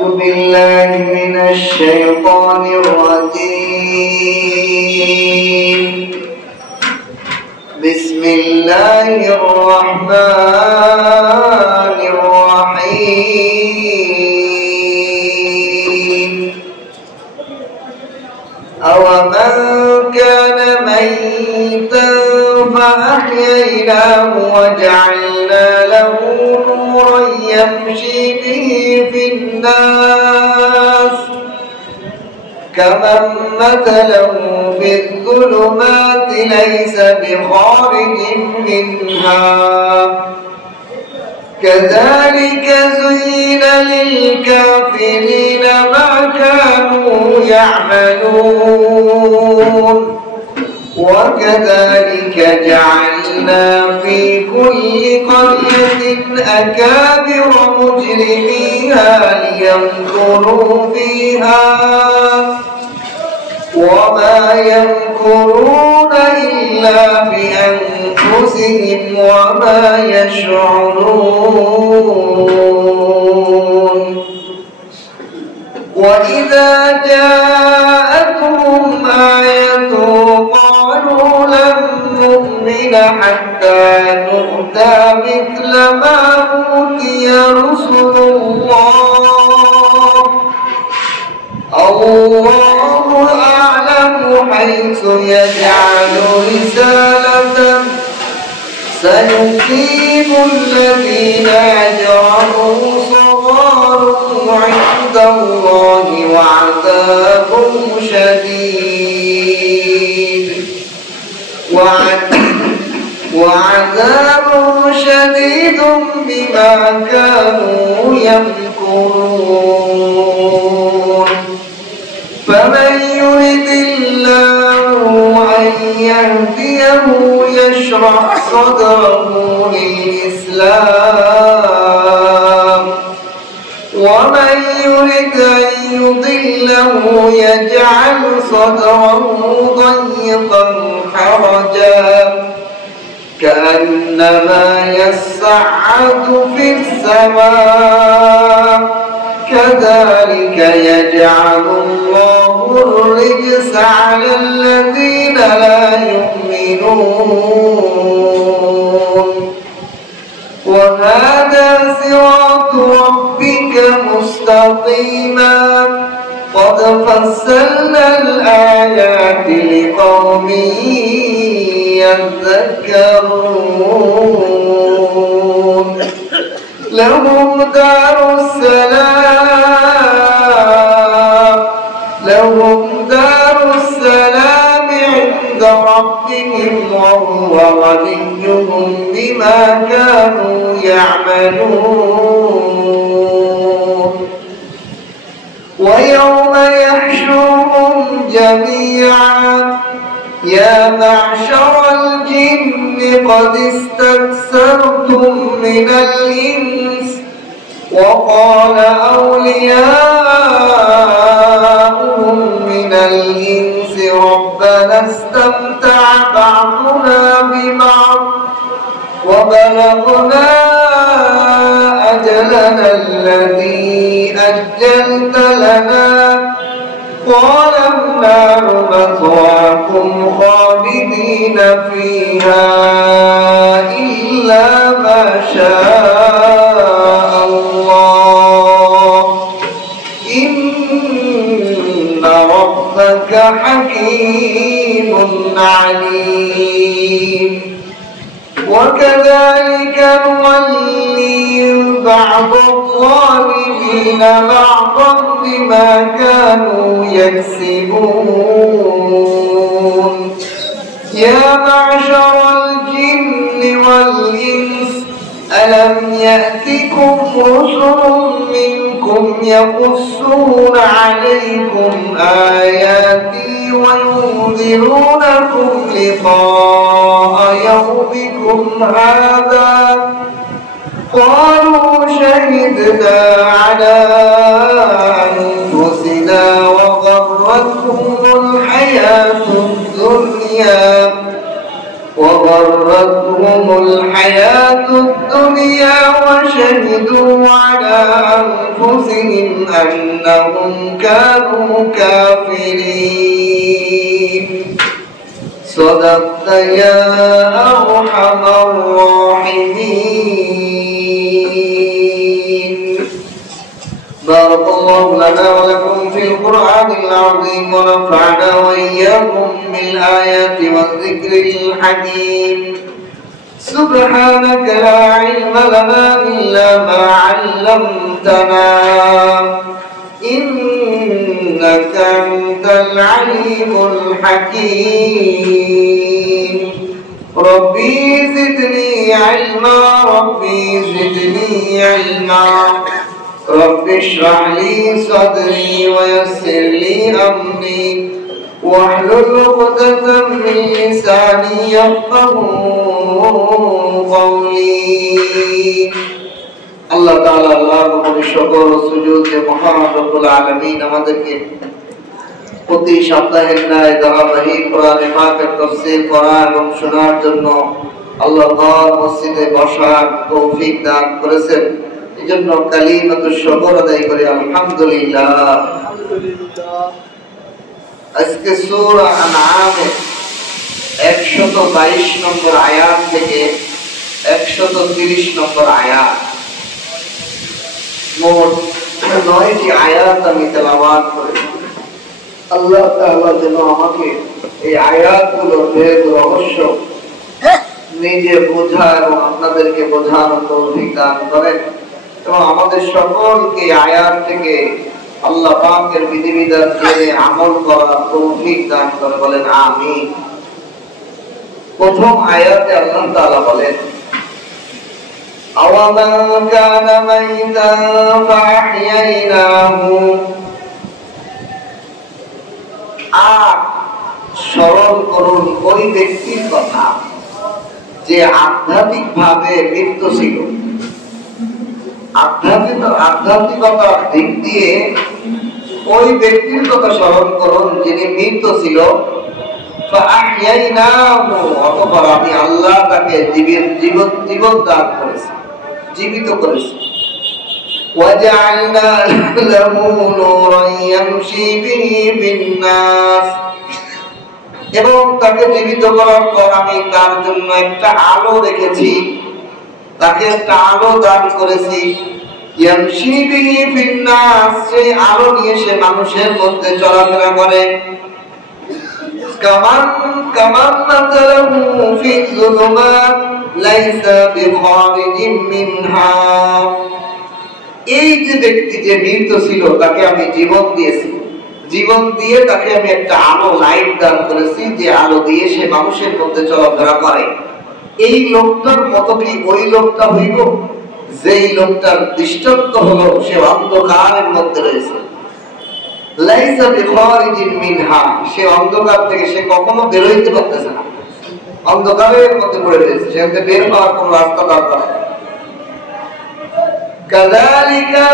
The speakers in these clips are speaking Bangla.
أعوذ بالله من الشيطان الرجيم. بسم الله الرحمن الرحيم. أومن كان ميتا فأحييناه وجعلنا له نورا يمشي به في الناس كمن مثله في الظلمات ليس بخارج منها كذلك زين للكافرين ما كانوا يعملون وكذلك جعلنا في كل قرية أكابر مجرميها ليمكروا فيها وما يمكرون إلا بأنفسهم وما يشعرون. وإذا جاءتهم آية قالوا لن نؤمن حتى نؤتى مثل ما أوتي رسل الله الله أعلم حيث يجعل رسالته سيصيب الذين أجرموا صغار عند الله وعذاب شديد بما كانوا يمكرون. فمن يرد الله أن يهديه يشرح صدره للإسلام ومن يرد أن يضله يجعل صدره ضيقا حرجا كأنما يصعد في السماء كذلك يجعل الله الرجس على الذين لا يؤمنون. وهذا صراط ربك مستقيما قد فصلنا الآيات لقوم يذكرون. لهم دار السلام عند ربهم وهو وليهم بما كانوا يعملون. ويوم يحشرهم جميعا يا معشر الجن قد استكثرتم من الإنس وقال أولياؤهم من الإنس ربنا استمتع بعضنا ببعض وبلغنا أجلنا الذي أجلت لنا قال النار مثواكم خالدين فيها إلا ما شاء الله إن ربك حكيم عليم. وكذلك نولي بعض الظالمين بعضا بما كانوا يكسبون. يا معشر الجن والإنس ألم يأتكم رسل منكم يقصون عليكم آياتي وينذرونكم لقاء يومكم هذا قالوا شهدنا على أنفسنا وغرتهم الحياة الدنيا وغرتهم الحياة الدنيا وشهدوا على أنفسهم أنهم كانوا كافرين صدقت يا أرحم الراحمين. بارك الله لنا ولكم في القرآن العظيم ونفعنا وإياكم بالآيات والذكر الحكيم. سبحانك لا علم لنا إلا ما علمتنا إنك أنت العليم الحكيم. ربي زدني علما ربي زدني علما رب اشرح لي صدري ويسر لي أمري واحلل عقدة من لساني يفقهوا قولي. আল্লাহ তাআলা আল্লাহর উপরে শুকর ও সুজুদ যে মহান রব্বুল আলামিন আমাদেরকে প্রতি সপ্তাহের ন্যায় ধারাবাহিক কোরআন পাকের তাফসীর পড়া এবং শোনার জন্য আল্লাহর মসজিদে বসার তৌফিক দান করেছেন। এজন্য কালিমাতুশ শুকর আদায় করি আলহামদুলিল্লাহ। আজকে সূরা আনআমের 122 নম্বর আয়াত থেকে 130 নম্বর আয়াত, মোট 9টি আয়াত আমি তেলাওয়াত করেছি। আল্লাহ তাআলা যেন আমাকে এই আয়াতগুলোর ভেদ রহস্য নিজে বোঝা এবং আপনাদেরকে বোঝানোর তৌফিক দান করেন এবং আমাদের সকলকে আয়াত থেকে আল্লাহ পাকের বিধিবিধান জেনে আমল করার তৌফিক দান করে বলেন আমিন। প্রথম আয়াতে আল্লাহ তাআলা বলেন أَوَمَنْ كَانَ مَيْتًا فَأَحْيَيْنَاهُ। আর স্মরণ করুন ওই ব্যক্তির কথা যে আধ্যাত্মিকভাবে মৃত ছিল। আধ্যাত্মিকতার দিক দিয়ে ওই ব্যক্তির কথা স্মরণ করুন যিনি মৃত ছিল। অতঃপর আমি আল্লাহ তাকে জীবন দান করেছি, জীবিত করেছি। وَجَعَلْنَا لَهُ نُورًا يَمْشِي بِهِ فِي النَّاسِ। এবং তাকে জীবিত করার পর আমি তার জন্য একটা আলো রেখেছি, তাকে একটা আলো দান করেছি। ইয়ামশি বিহি ফিন নাস, সেই আলো নিয়ে সে মানুষের মধ্যে চলাফেরা করে। কামান মাতালহু ফি যুলুমাত লাইসা বিখারিজিম মিনহা। এই যে ব্যক্তি যে মৃত ছিল তাকে আমি জীবন দিয়েছি, জীবন দিয়ে তাকে আমি একটা আলো লাইট দান করেছি, যে আলো দিয়ে সে মানুষের মধ্যে চলাফেরা করে। এই লোকটার মতো কি ওই লোকটা হইব যেই লোকটার দৃষ্টান্ত হলো সে অন্ধকারের মধ্যে রয়েছে। লাইসা বিখারিজিম মিনহা, সে অন্ধকার থেকে সে কখনো বের হইতে পারতেছে না, অন্ধকারের মধ্যে পড়ে রয়েছে, সেখান থেকে বের হওয়ার কোনো রাস্তা দরকার। কাযালিকা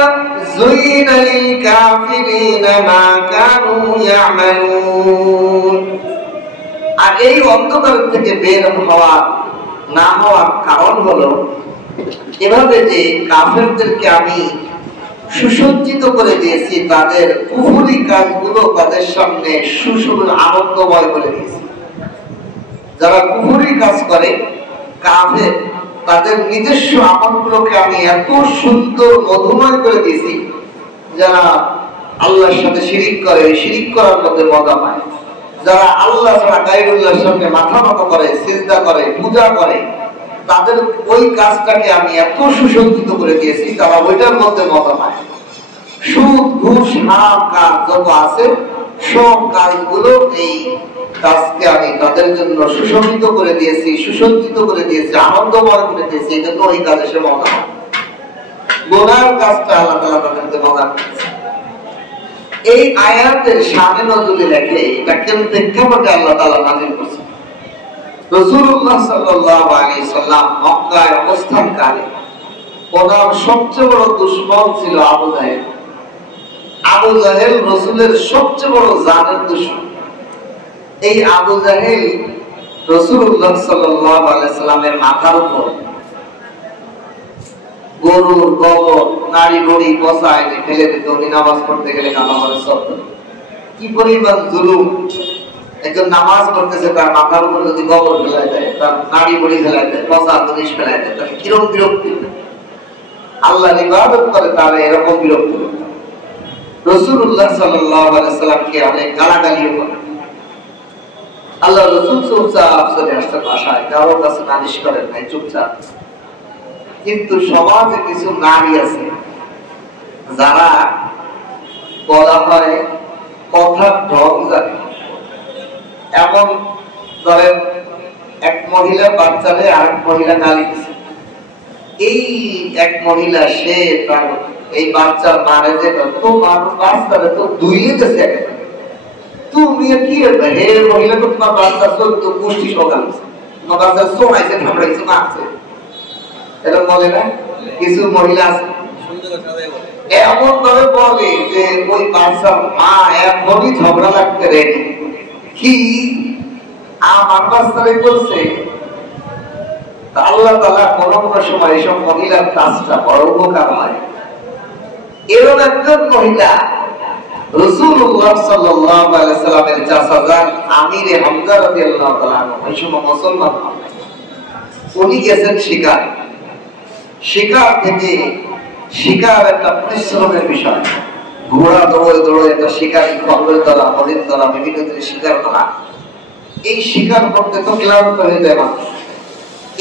যুইনা লিল কাফিরিনা মা কানু ইয়ামালুন। আর এই অন্ধকার থেকে বের হওয়ার না হওয়ার কারণ হলো এভাবে যে কাফেরদেরকে আমি সুসজ্জিত করে দিয়েছি, তাদের কুফরি কাজগুলো তাদের সামনে আনন্দময় করে দিয়েছি। যারা কুফরি কাজ করে কাফের, তাদের নিজস্ব আমলগুলোকে আমি এত সুন্দর মধুময় করে দিয়েছি, যারা আল্লাহর সাথে শিরিক করে শিরিক করার মধ্যে মজা পায়। যারা আল্লাহ ছাড়া গায়রুল্লাহর সামনে মাথা নত করে, সিজদা করে, পূজা করে, তাদের ওই কাজটাকে আমি এত সুসজ্জিত করে দিয়েছি, তারা ওইটার মধ্যে মজা পায়। সুদ ঘুষ হারাম কাজ যত আছে সব কাজগুলো এই কাজকে আমি তাদের জন্য সুশোভিত করে দিয়েছি, সুসজ্জিত করে দিয়েছি, আনন্দময় করে দিয়েছি। এই জন্য ওই কাজে সে মজা পায়। গুনার কাজটা আল্লাহ তাআলা তাদেরকে মজা করেছে। এই আয়াতের শানে নজুলে লেখে এটা কেন প্রেক্ষাপটে আল্লাহ তাআলা নাযিল করেছেন। রাসূলুল্লাহ সাল্লাল্লাহু আলাইহি সাল্লাম মক্কায় অবস্থানকালে ওনার সবচেয়ে বড় দুশমন ছিল আবু জাহেল। আবু জাহেল রাসূলের সবচেয়ে বড় জানের দুশমন। এই আবু জাহেল রাসূলুল্লাহ সাল্লাল্লাহু আলাইহি সাল্লামের মাথার উপর গরুর গোবর নারী বড়ি পচায় ফেলে দিত উনি নামাজ পড়তে গেলে নামাজের শব্দ। কি পরিমাণ জুলুম! একজন নামাজ পড়তেছে, তার মাথার উপর যদি গোবর ফেলায় দেয়, তার নারী বড়ি ফেলায় দেয়, পচা জিনিস ফেলায় দেয়, তাহলে কিরকম বিরক্তি! আল্লাহর ইবাদত করে তারা এরকম বিরক্তি। রাসূলুল্লাহ সাল্লাল্লাহু আলাইহি সাল্লামকে অনেক গালাগালিও করে। আল্লাহ রাসূল চুপচাপ চলে আসতে বাসায়, কারো কাছে নালিশ করেন নাই, চুপচাপ। কিন্তু সমাজে কিছু নারী আছে যারা বলা হয় কথার ঢং জানে। এমন ধরেন এক মহিলা বাচ্চারে আরেক মহিলা গালি দিচ্ছে, এই এক মহিলা সে তার এই বাচ্চার মারে যে তোমার বাচ্চারে তো দুইয়ে গেছে, তুমি কি হে মহিলা তো তোমার বাচ্চা তো পুষ্টি সকাল তোমার বাচ্চা সোনাইছে ঠামড়াইছে মারছে, এটা বলে না? কিছু মহিলা আছে এমন ভাবে বলে যে ওই বাচ্চার মা এখনই ঝগড়া লাগতে রেডি। কি আমার বাচ্চারে করছে? আল্লাহ তাআলা কোন কোন সময় এইসব মহিলার কাজটা বড় উপকার হয়। এরকম একজন মহিলা রাসূলুল্লাহ সাল্লাল্লাহু আলাইহি সাল্লামের চাচাজান আমিরে হামজা রাদিয়াল্লাহু তাআলা ওই সময় মুসলমান, উনি গেছেন শিকার। শিকার থেকে শিকার একটা পরিশ্রমের বিষয়, ঘোড়া দৌড়ে দৌড়ে একটা শিকারী খরগোশ ধরা, হরিণ ধরা, বিভিন্ন জিনিস শিকার করা। এই শিকার করতে তো ক্লান্ত হয়ে যায় মানুষ।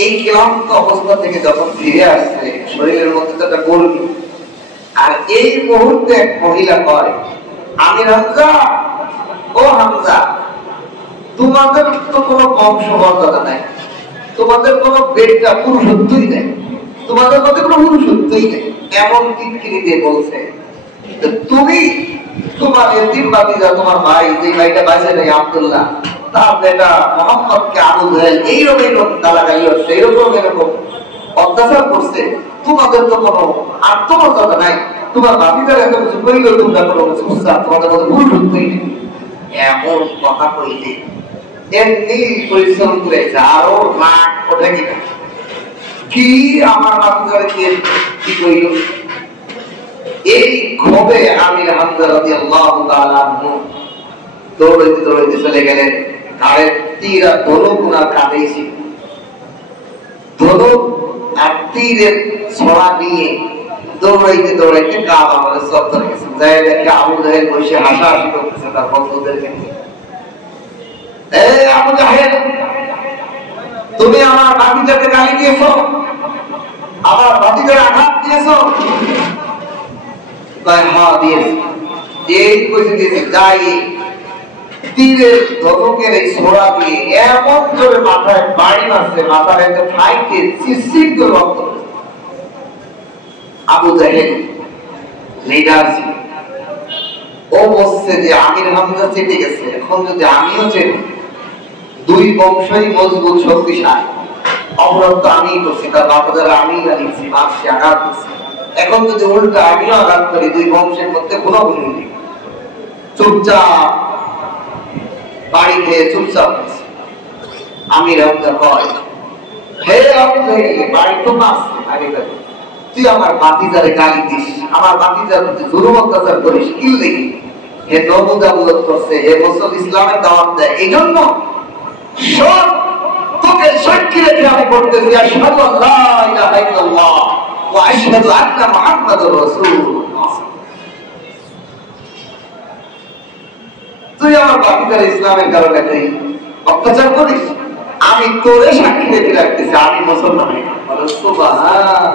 এই ক্লান্ত অবস্থা থেকে যখন ফিরে আসছে, শরীরের মধ্যে তো একটা গর্বি। আর এই মুহূর্তে এক মহিলা কয়, আমির হামজা, ও হামজা, তোমাদের তো কোনো বংশমর্যাদা নাই, তোমাদের কোনো বেটা পুরুষত্বই নেই, তোমাদের মধ্যে কোনো পুরুষত্বই নেই। এমন কিটকিরি দিয়ে বলছে, তুমি তোমার এতিম ভাতিজা, তোমার ভাই, যে ভাইটা বাঁচে নেই আব্দুল্লাহ, তার বেটা মোহাম্মদকে আবু জাহেল এইরকম গালাগালি হচ্ছে, এরকম অত্যাচার করছে, তোমাদের তো কোনো আত্মমর্যাদা নাই, তোমার ভাতিজার এত কিছু কইল, তোমরা কোনো বুঝছা, তোমাদের মধ্যে পুরুষত্বই নেই। এমন কথা কইলে এমনি পরিশ্রম করে আরো রাগ ওঠে কিনা, কি আমার ভাতিজারে কি কইল। এই ক্ষোভে আমির হামজা রাদিয়াল্লাহু তাআলা আনহু দৌড়াইতে দৌড়াইতে চলে গেলেন। ঘাড়ের তীর আর ধনুক ওনার কাঁধেই ছিল। ধনুক আর তীরের ছড়া নিয়ে দৌড়াইতে দৌড়াইতে কাবা ঘরের চত্বরে গেছেন। যাই দেখে আবু জাহেল বসে হাসাহাসি করতেছে তার বন্ধুদেরকে নিয়ে। এই আবু জাহেল, তুমি আমার ভাতিজাকে গালি দিয়েছো, আমার ভাতিজার আঘাত দিয়েছো? হ্যাঁ দিয়েছি। এই কইছে দিয়েছি, যাই তীরের ধনুকের এই ছোড়া দিয়ে এমন করে মাথায় বাড়ি মারছে, মাথার একটা ফাইটে চিরচির করে রক্ত। আবু জাহেল লিডার ছিল, ও বলছে যে আমির হামজা চেটে গেছে, এখন যদি আমিও চেটে, দুই বংশই মজবুত শক্তিশালী, অপরাধ তো আমিই করছি, তার বাপাদারা আমিই জানিয়েছি, মারছি, আঘাত করছি, এখন যদি উল্টা আমিও আঘাত করি, দুই বংশের মধ্যে কোনো ভুল নেই। চুপচাপ বাড়ি খেয়ে চুপচাপ আমির হামজা কয়, হে আবু জাহেল, বাড়ি তো মারছে, আগে তুই আমার ভাতিজারে গালি দিস, আমার ভাতিজার প্রতি জুলুম অত্যাচার করিস, কি দেখি হে নবুদাবুলত করছে, হে মুসলিম ইসলামের দাওয়াত দেয়, এই জন্য সব তোকে সাক্ষী রেখে আমি বলতেছি, আশহাদু আল্লা ইলাহা ইল্লাল্লাহ ওয়া আশহাদু আন্না মুহাম্মাদুর রাসূলুল্লাহ। তুই আমার ভাতিজার ইসলামের কারণে তুই অত্যাচার করিস, আমি তোরে সাক্ষী রেখে রাখতেছি, আমি মুসলমান। সুবহান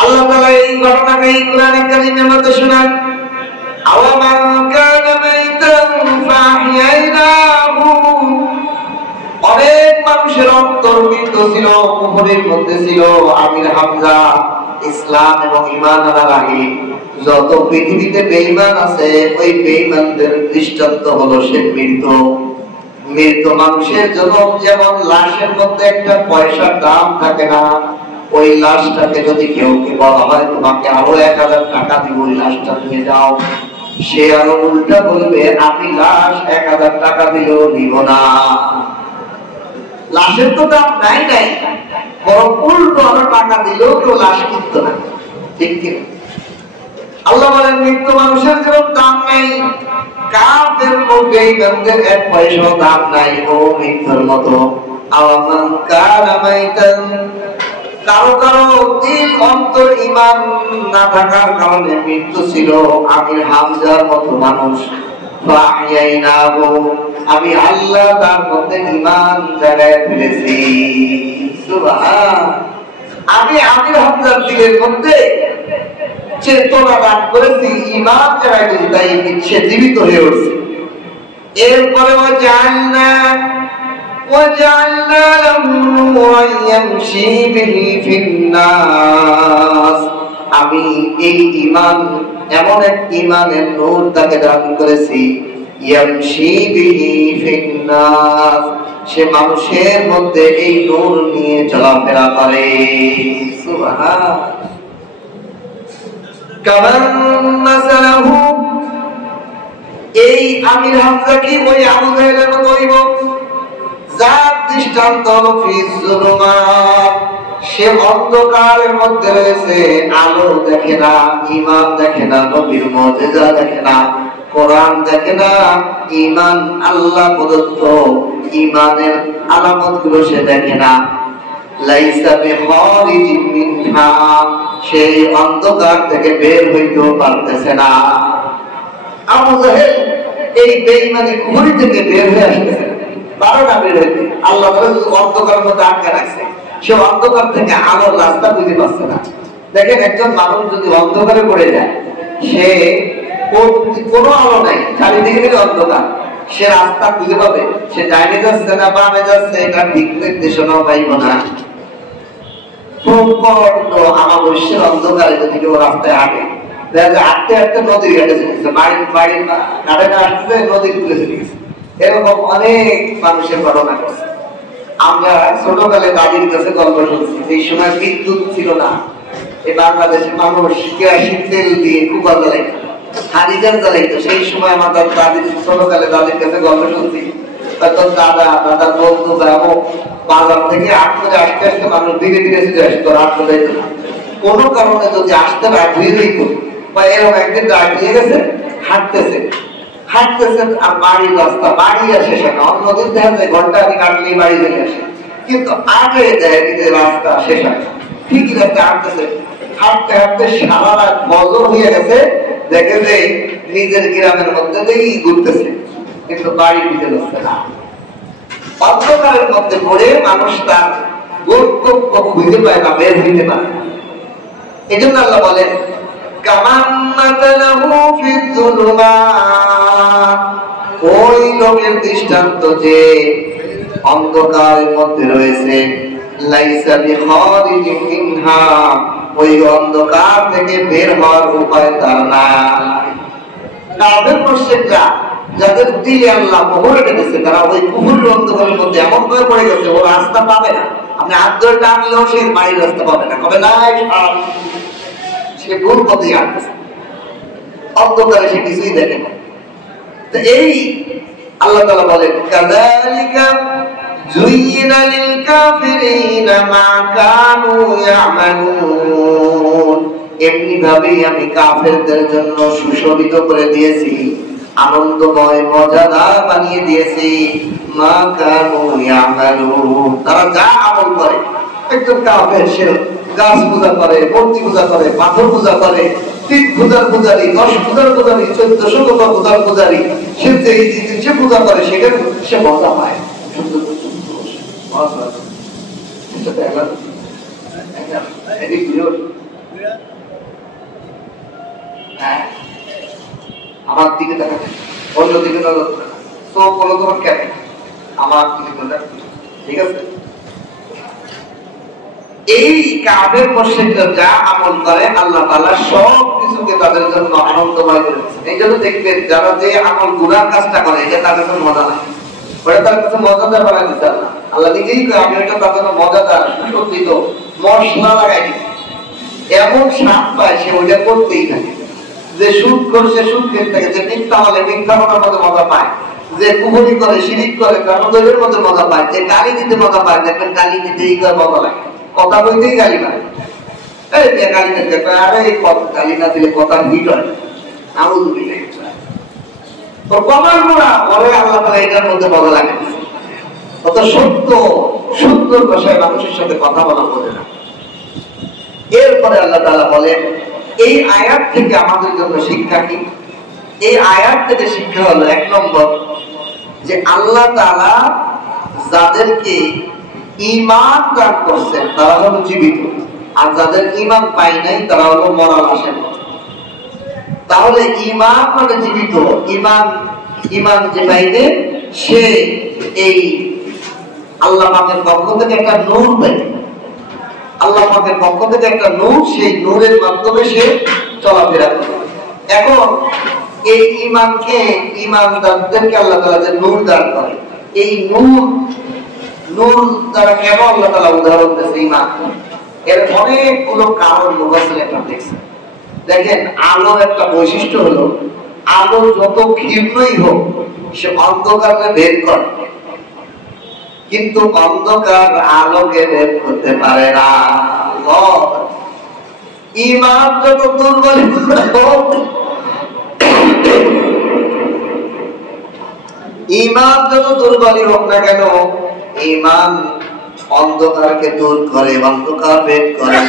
আল্লাহ তাআলা এই ঘটনাকে এই কোরআনে কারীমের মধ্যে শোনান, আওয়ামান কানা মাইতান ফাহিয়াইনাহু, অনেক মানুষের অন্তর্মৃত ছিল, কুফরের মধ্যে ছিল। আমির হামজা ইসলাম এবং ঈমান আনার আগে যত পৃথিবীতে বেঈমান আছে, ওই বেঈমানদের দৃষ্টান্ত হলো সে মৃত। মৃত মানুষের জন্য যেমন লাশের মধ্যে একটা পয়সার দাম থাকে না, ওই লাশটাকে যদি কেউ বলা হয় তোমাকে আরো 1000 টাকা দিব, ওই লাশটা নিয়ে যাও, সে আরো উল্টা বলবে আমি লাশ 1000 টাকা দিলেও নিব না। লাশের তো দাম নাই নাই, বরং উল্টো আরো টাকা দিলেও কেউ লাশ কিনত না। ঠিক কিনা? আল্লাহ বলেন মৃত্যু মানুষের যেরকম দাম নাই, কাফের বেঈমানদের 1 পয়সাও দাম নাই। ও মৃত্যুর মতো আওয়ামান কানা মাইতান, কারো কারো দিল অন্তর ঈমান না থাকার কারণে মৃত্যু ছিল। আমির হামজার মতো মানুষ ফাহিয়াইনাহু, আমি আল্লাহ তার মধ্যে ঈমান জাগায় ফেলেছি। সুবহান। আমি আমির হামজার দিলের মধ্যে চেতনা দান করেছি, ঈমান জাগায় দিয়েছি, তাই সে জীবিত হয়ে উঠছে। এরপরে وجعلنا له نورا يمشي به في الناس, আমি এই ঈমান এমন এক ঈমানের নূর তাকে দান করেছি, ইয়ামশি বিহি ফিন নাস, সে মানুষের মধ্যে এই নূর নিয়ে চলাফেরা করে। সুবহান। কামান মাসালাহু, এই আমির হামজা কি ওই আবু জাহেলের মতো হইব যার দৃষ্টান্ত সে অন্ধকারের মধ্যে রয়েছে, আলো দেখে না, ঈমান দেখে না, নবীর মুজিজা দেখে না, কোরআন দেখে না, ঈমান আল্লাহ প্রদত্ত ঈমানের আলামতগুলো সে দেখে না। লাইসা বিখারিজিন মিনহা, সেই অন্ধকার থেকে বের হইতেও পারতেছে না। আবু জাহেল এই বেঈমানি কুফরি থেকে বের হয়ে আসতেছে, বারোটা বের হইতে আল্লাহ অন্ধকারের মধ্যে আটকে রাখছে, সে অন্ধকার থেকে আলোর রাস্তা বুঝতে পারছে না। দেখেন একজন মানুষ যদি অন্ধকারে পড়ে যায়, সে কোনো আলো নাই, চারিদিকে থেকে অন্ধকার, সে রাস্তা খুঁজে পাবে, সে ডাইনে যাচ্ছে না বামে যাচ্ছে, এটা দিক নির্দেশনাও পাইব না। প্রচন্ড আমাবস্যার অন্ধকারে যদি কেউ রাস্তায় হাঁটে, হাঁটতে হাঁটতে নদীর ঘাটে চলে গেছে, বাড়ির ঘাটে না আসতে নদীর তুলে চলে গেছে। এরকম অনেক মানুষের ঘটনা করছে। আমরা ছোটকালে দাদির কাছে গল্প শুনছি, সেই সময় বিদ্যুৎ ছিল না, এই বাংলাদেশের মানুষ কেরোসিন তেল দিয়ে কুবা জ্বালাইত, হারিকেন জ্বালাইত। সেই সময় আমাদের দাদির ছোটকালে দাদির কাছে গল্প শুনছি, দাদার বন্ধু বাজার থেকে 8 বজে আসতে আসতে মানুষ ধীরে ধীরে চলে আসতো, রাত হয়ে যেত। কোনো কারণে যদি আসতে রাত হয়ে যেত, বা এরকম একদিন রাত হয়ে গেছে, হাঁটতেছে আর বাড়ির রাস্তা, বাড়ি আসে সেটা অন্যদিন দেখা যায় ঘন্টা আগে কাটলেই বাড়ি চলে আসে, কিন্তু আগে দেয় যে রাস্তা শেষ হয়, ঠিকই রাস্তা হাঁটতেছে, হাঁটতে হাঁটতে সারা রাত বদল হয়ে গেছে, দেখে যে নিজের গ্রামের মধ্যে দিয়েই ঘুরতেছে, কিন্তু বাড়ির ভিতরে হচ্ছে না। অন্ধকারের মধ্যে পড়ে মানুষ তার গন্তব্য খুঁজে পায় না, বের হইতে পারে না। এই জন্য আল্লাহ বলেন ওই লোকের দৃষ্টান্ত যে অন্ধকারের মধ্যে রয়েছে, ওই অন্ধকার থেকে বের হওয়ার উপায় তার নাই। কাফের মুশরিকরা যাদের দিলে আল্লাহ মোহর রেখেছে, তারা ওই কুফুরের অন্ধকারের মধ্যে এমন ভাবে পড়ে গেছে, ও রাস্তা পাবে না। আপনি হাত ধরে টানলেও সে বাড়ির রাস্তা পাবে না, কবে না সে ভুল পথে হাঁটতেছে, অন্ধকারে সে কিছুই দেখে না। তো এই আল্লাহ তাআলা বলেন কাযালিকা যুয়িনা লিল কাফিরিনা মা কানু ইয়ামালুন, এমনি ভাবেই আমি কাফেরদের জন্য সুশোভিত করে দিয়েছি, আনন্দময় মজাদার বানিয়ে দিয়েছি, মা কানু ইয়ামালুন, তারা যা আমল করে। একজন কাফের সে গাছ পূজা করে, মূর্তি পূজা করে, পাথর পূজা করে, 3 পূজার পূজারী, 10 পূজার পূজারী, 1400 পূজার পূজারী, সে যে জিনিসে পূজা করে সেটা সে মজা পায়। আমার দিকে দেখা, অন্য দিকে চোখ বলো তোমার কেন, আমার দিকে ঠিক আছে। এই কাফের মুশরিকরা যা আমল করে আল্লাহ তাআলা সব কিছুকে তাদের জন্য আনন্দময় করে দিয়েছেন। এই জন্য দেখবেন যারা যে আমল গুনার কাজটা করে, এটা তাদের জন্য মজা নাই, ওটা তার কাছে মজাদার বানায় দিতে আল্লাহ আল্লাহ নিজেই করে, আমি এটা তার জন্য মজাদার সুসজ্জিত মশলা লাগাই দিচ্ছি, এমন স্বাদ পায় সে ওইটা করতেই থাকে। যে সুদ করছে সুদ খেতে থাকে, যে মিথ্যা বলে মিথ্যা বলার মধ্যে মজা পায়, যে কুহুরি করে শিরিক করে কর্মদলের মধ্যে মজা পায়, যে গালি দিতে মজা পায়, দেখবেন গালি দিতেই মজা লাগে, কথা বলতেই গালি পায়। এই গালি দিতে আরে গালি না দিলে কথা হিট হয়, আউযুবিল্লাহ। তো কমার গোড়া পরে আল্লাহ তাআলা এটার মধ্যে মজা লাগে। অত সত্য সুন্দর ভাষায় মানুষের সাথে কথা বলা বলে না। এরপরে আল্লাহ তাআলা বলেন এই আয়াত থেকে আমাদের জন্য শিক্ষা কি? এই আয়াত থেকে শিক্ষা হলো, এক নম্বর, যে আল্লাহ তাআলা যাদেরকে ঈমান দান করছেন তারা হলো জীবিত, আর যাদের ঈমান পায় নাই তারা হলো মরা লাশের মতো। তাহলে ঈমান মানে জীবিত, ঈমান যে পাইবে সে এই আল্লাহ পাকের পক্ষ থেকে একটা নূর পাইবে, আল্লাহ পাকের পক্ষ থেকে একটা নূর, সেই নূরের মাধ্যমে সে চলাফেরা করবে। এখন এই ঈমানদারদেরকে আল্লাহ তাআলা যে নূর দান করে, এই নূর দ্বারা কেন আল্লাহ তাআলা উদাহরণ দিয়েছে ঈমান, এর অনেকগুলো কারণ মুফাসসিররা দেখছেন। দেখেন, আলোর একটা বৈশিষ্ট্য হলো আলো যত ক্ষীণই হোক সে অন্ধকারকে বের করে, কিন্তু অন্ধকার আলোকে বের করতে পারে না। ঈমান যত দুর্বল হোক, ঈমান যত দুর্বলই হোক না কেন, ঈমান অন্ধকারকে দূর করে, অন্ধকার বের করে,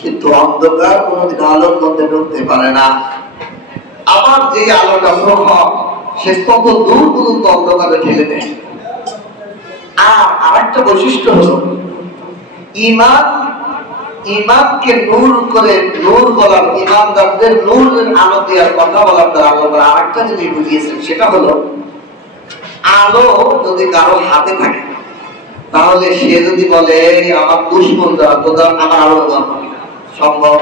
কিন্তু অন্ধকার কোনদিন আলোর মধ্যে ঢুকতে পারে না। আবার যে আলোটা প্রখর সে তত দূর পর্যন্ত অন্ধকারে ঠেলে দেয়। আর আরেকটা বৈশিষ্ট্য হলো ঈমানকে নূর করে, নূর বলার, ঈমানদারদের নূরের আলো দেওয়ার কথা বলার দ্বারা আল্লাহ আরেকটা জিনিস বুঝিয়েছেন, সেটা হলো আলো যদি কারো হাতে থাকে তাহলে সে যদি বলে আমার দুশমন দ্বারা তোদের আমার আলো দরকার সম্ভব?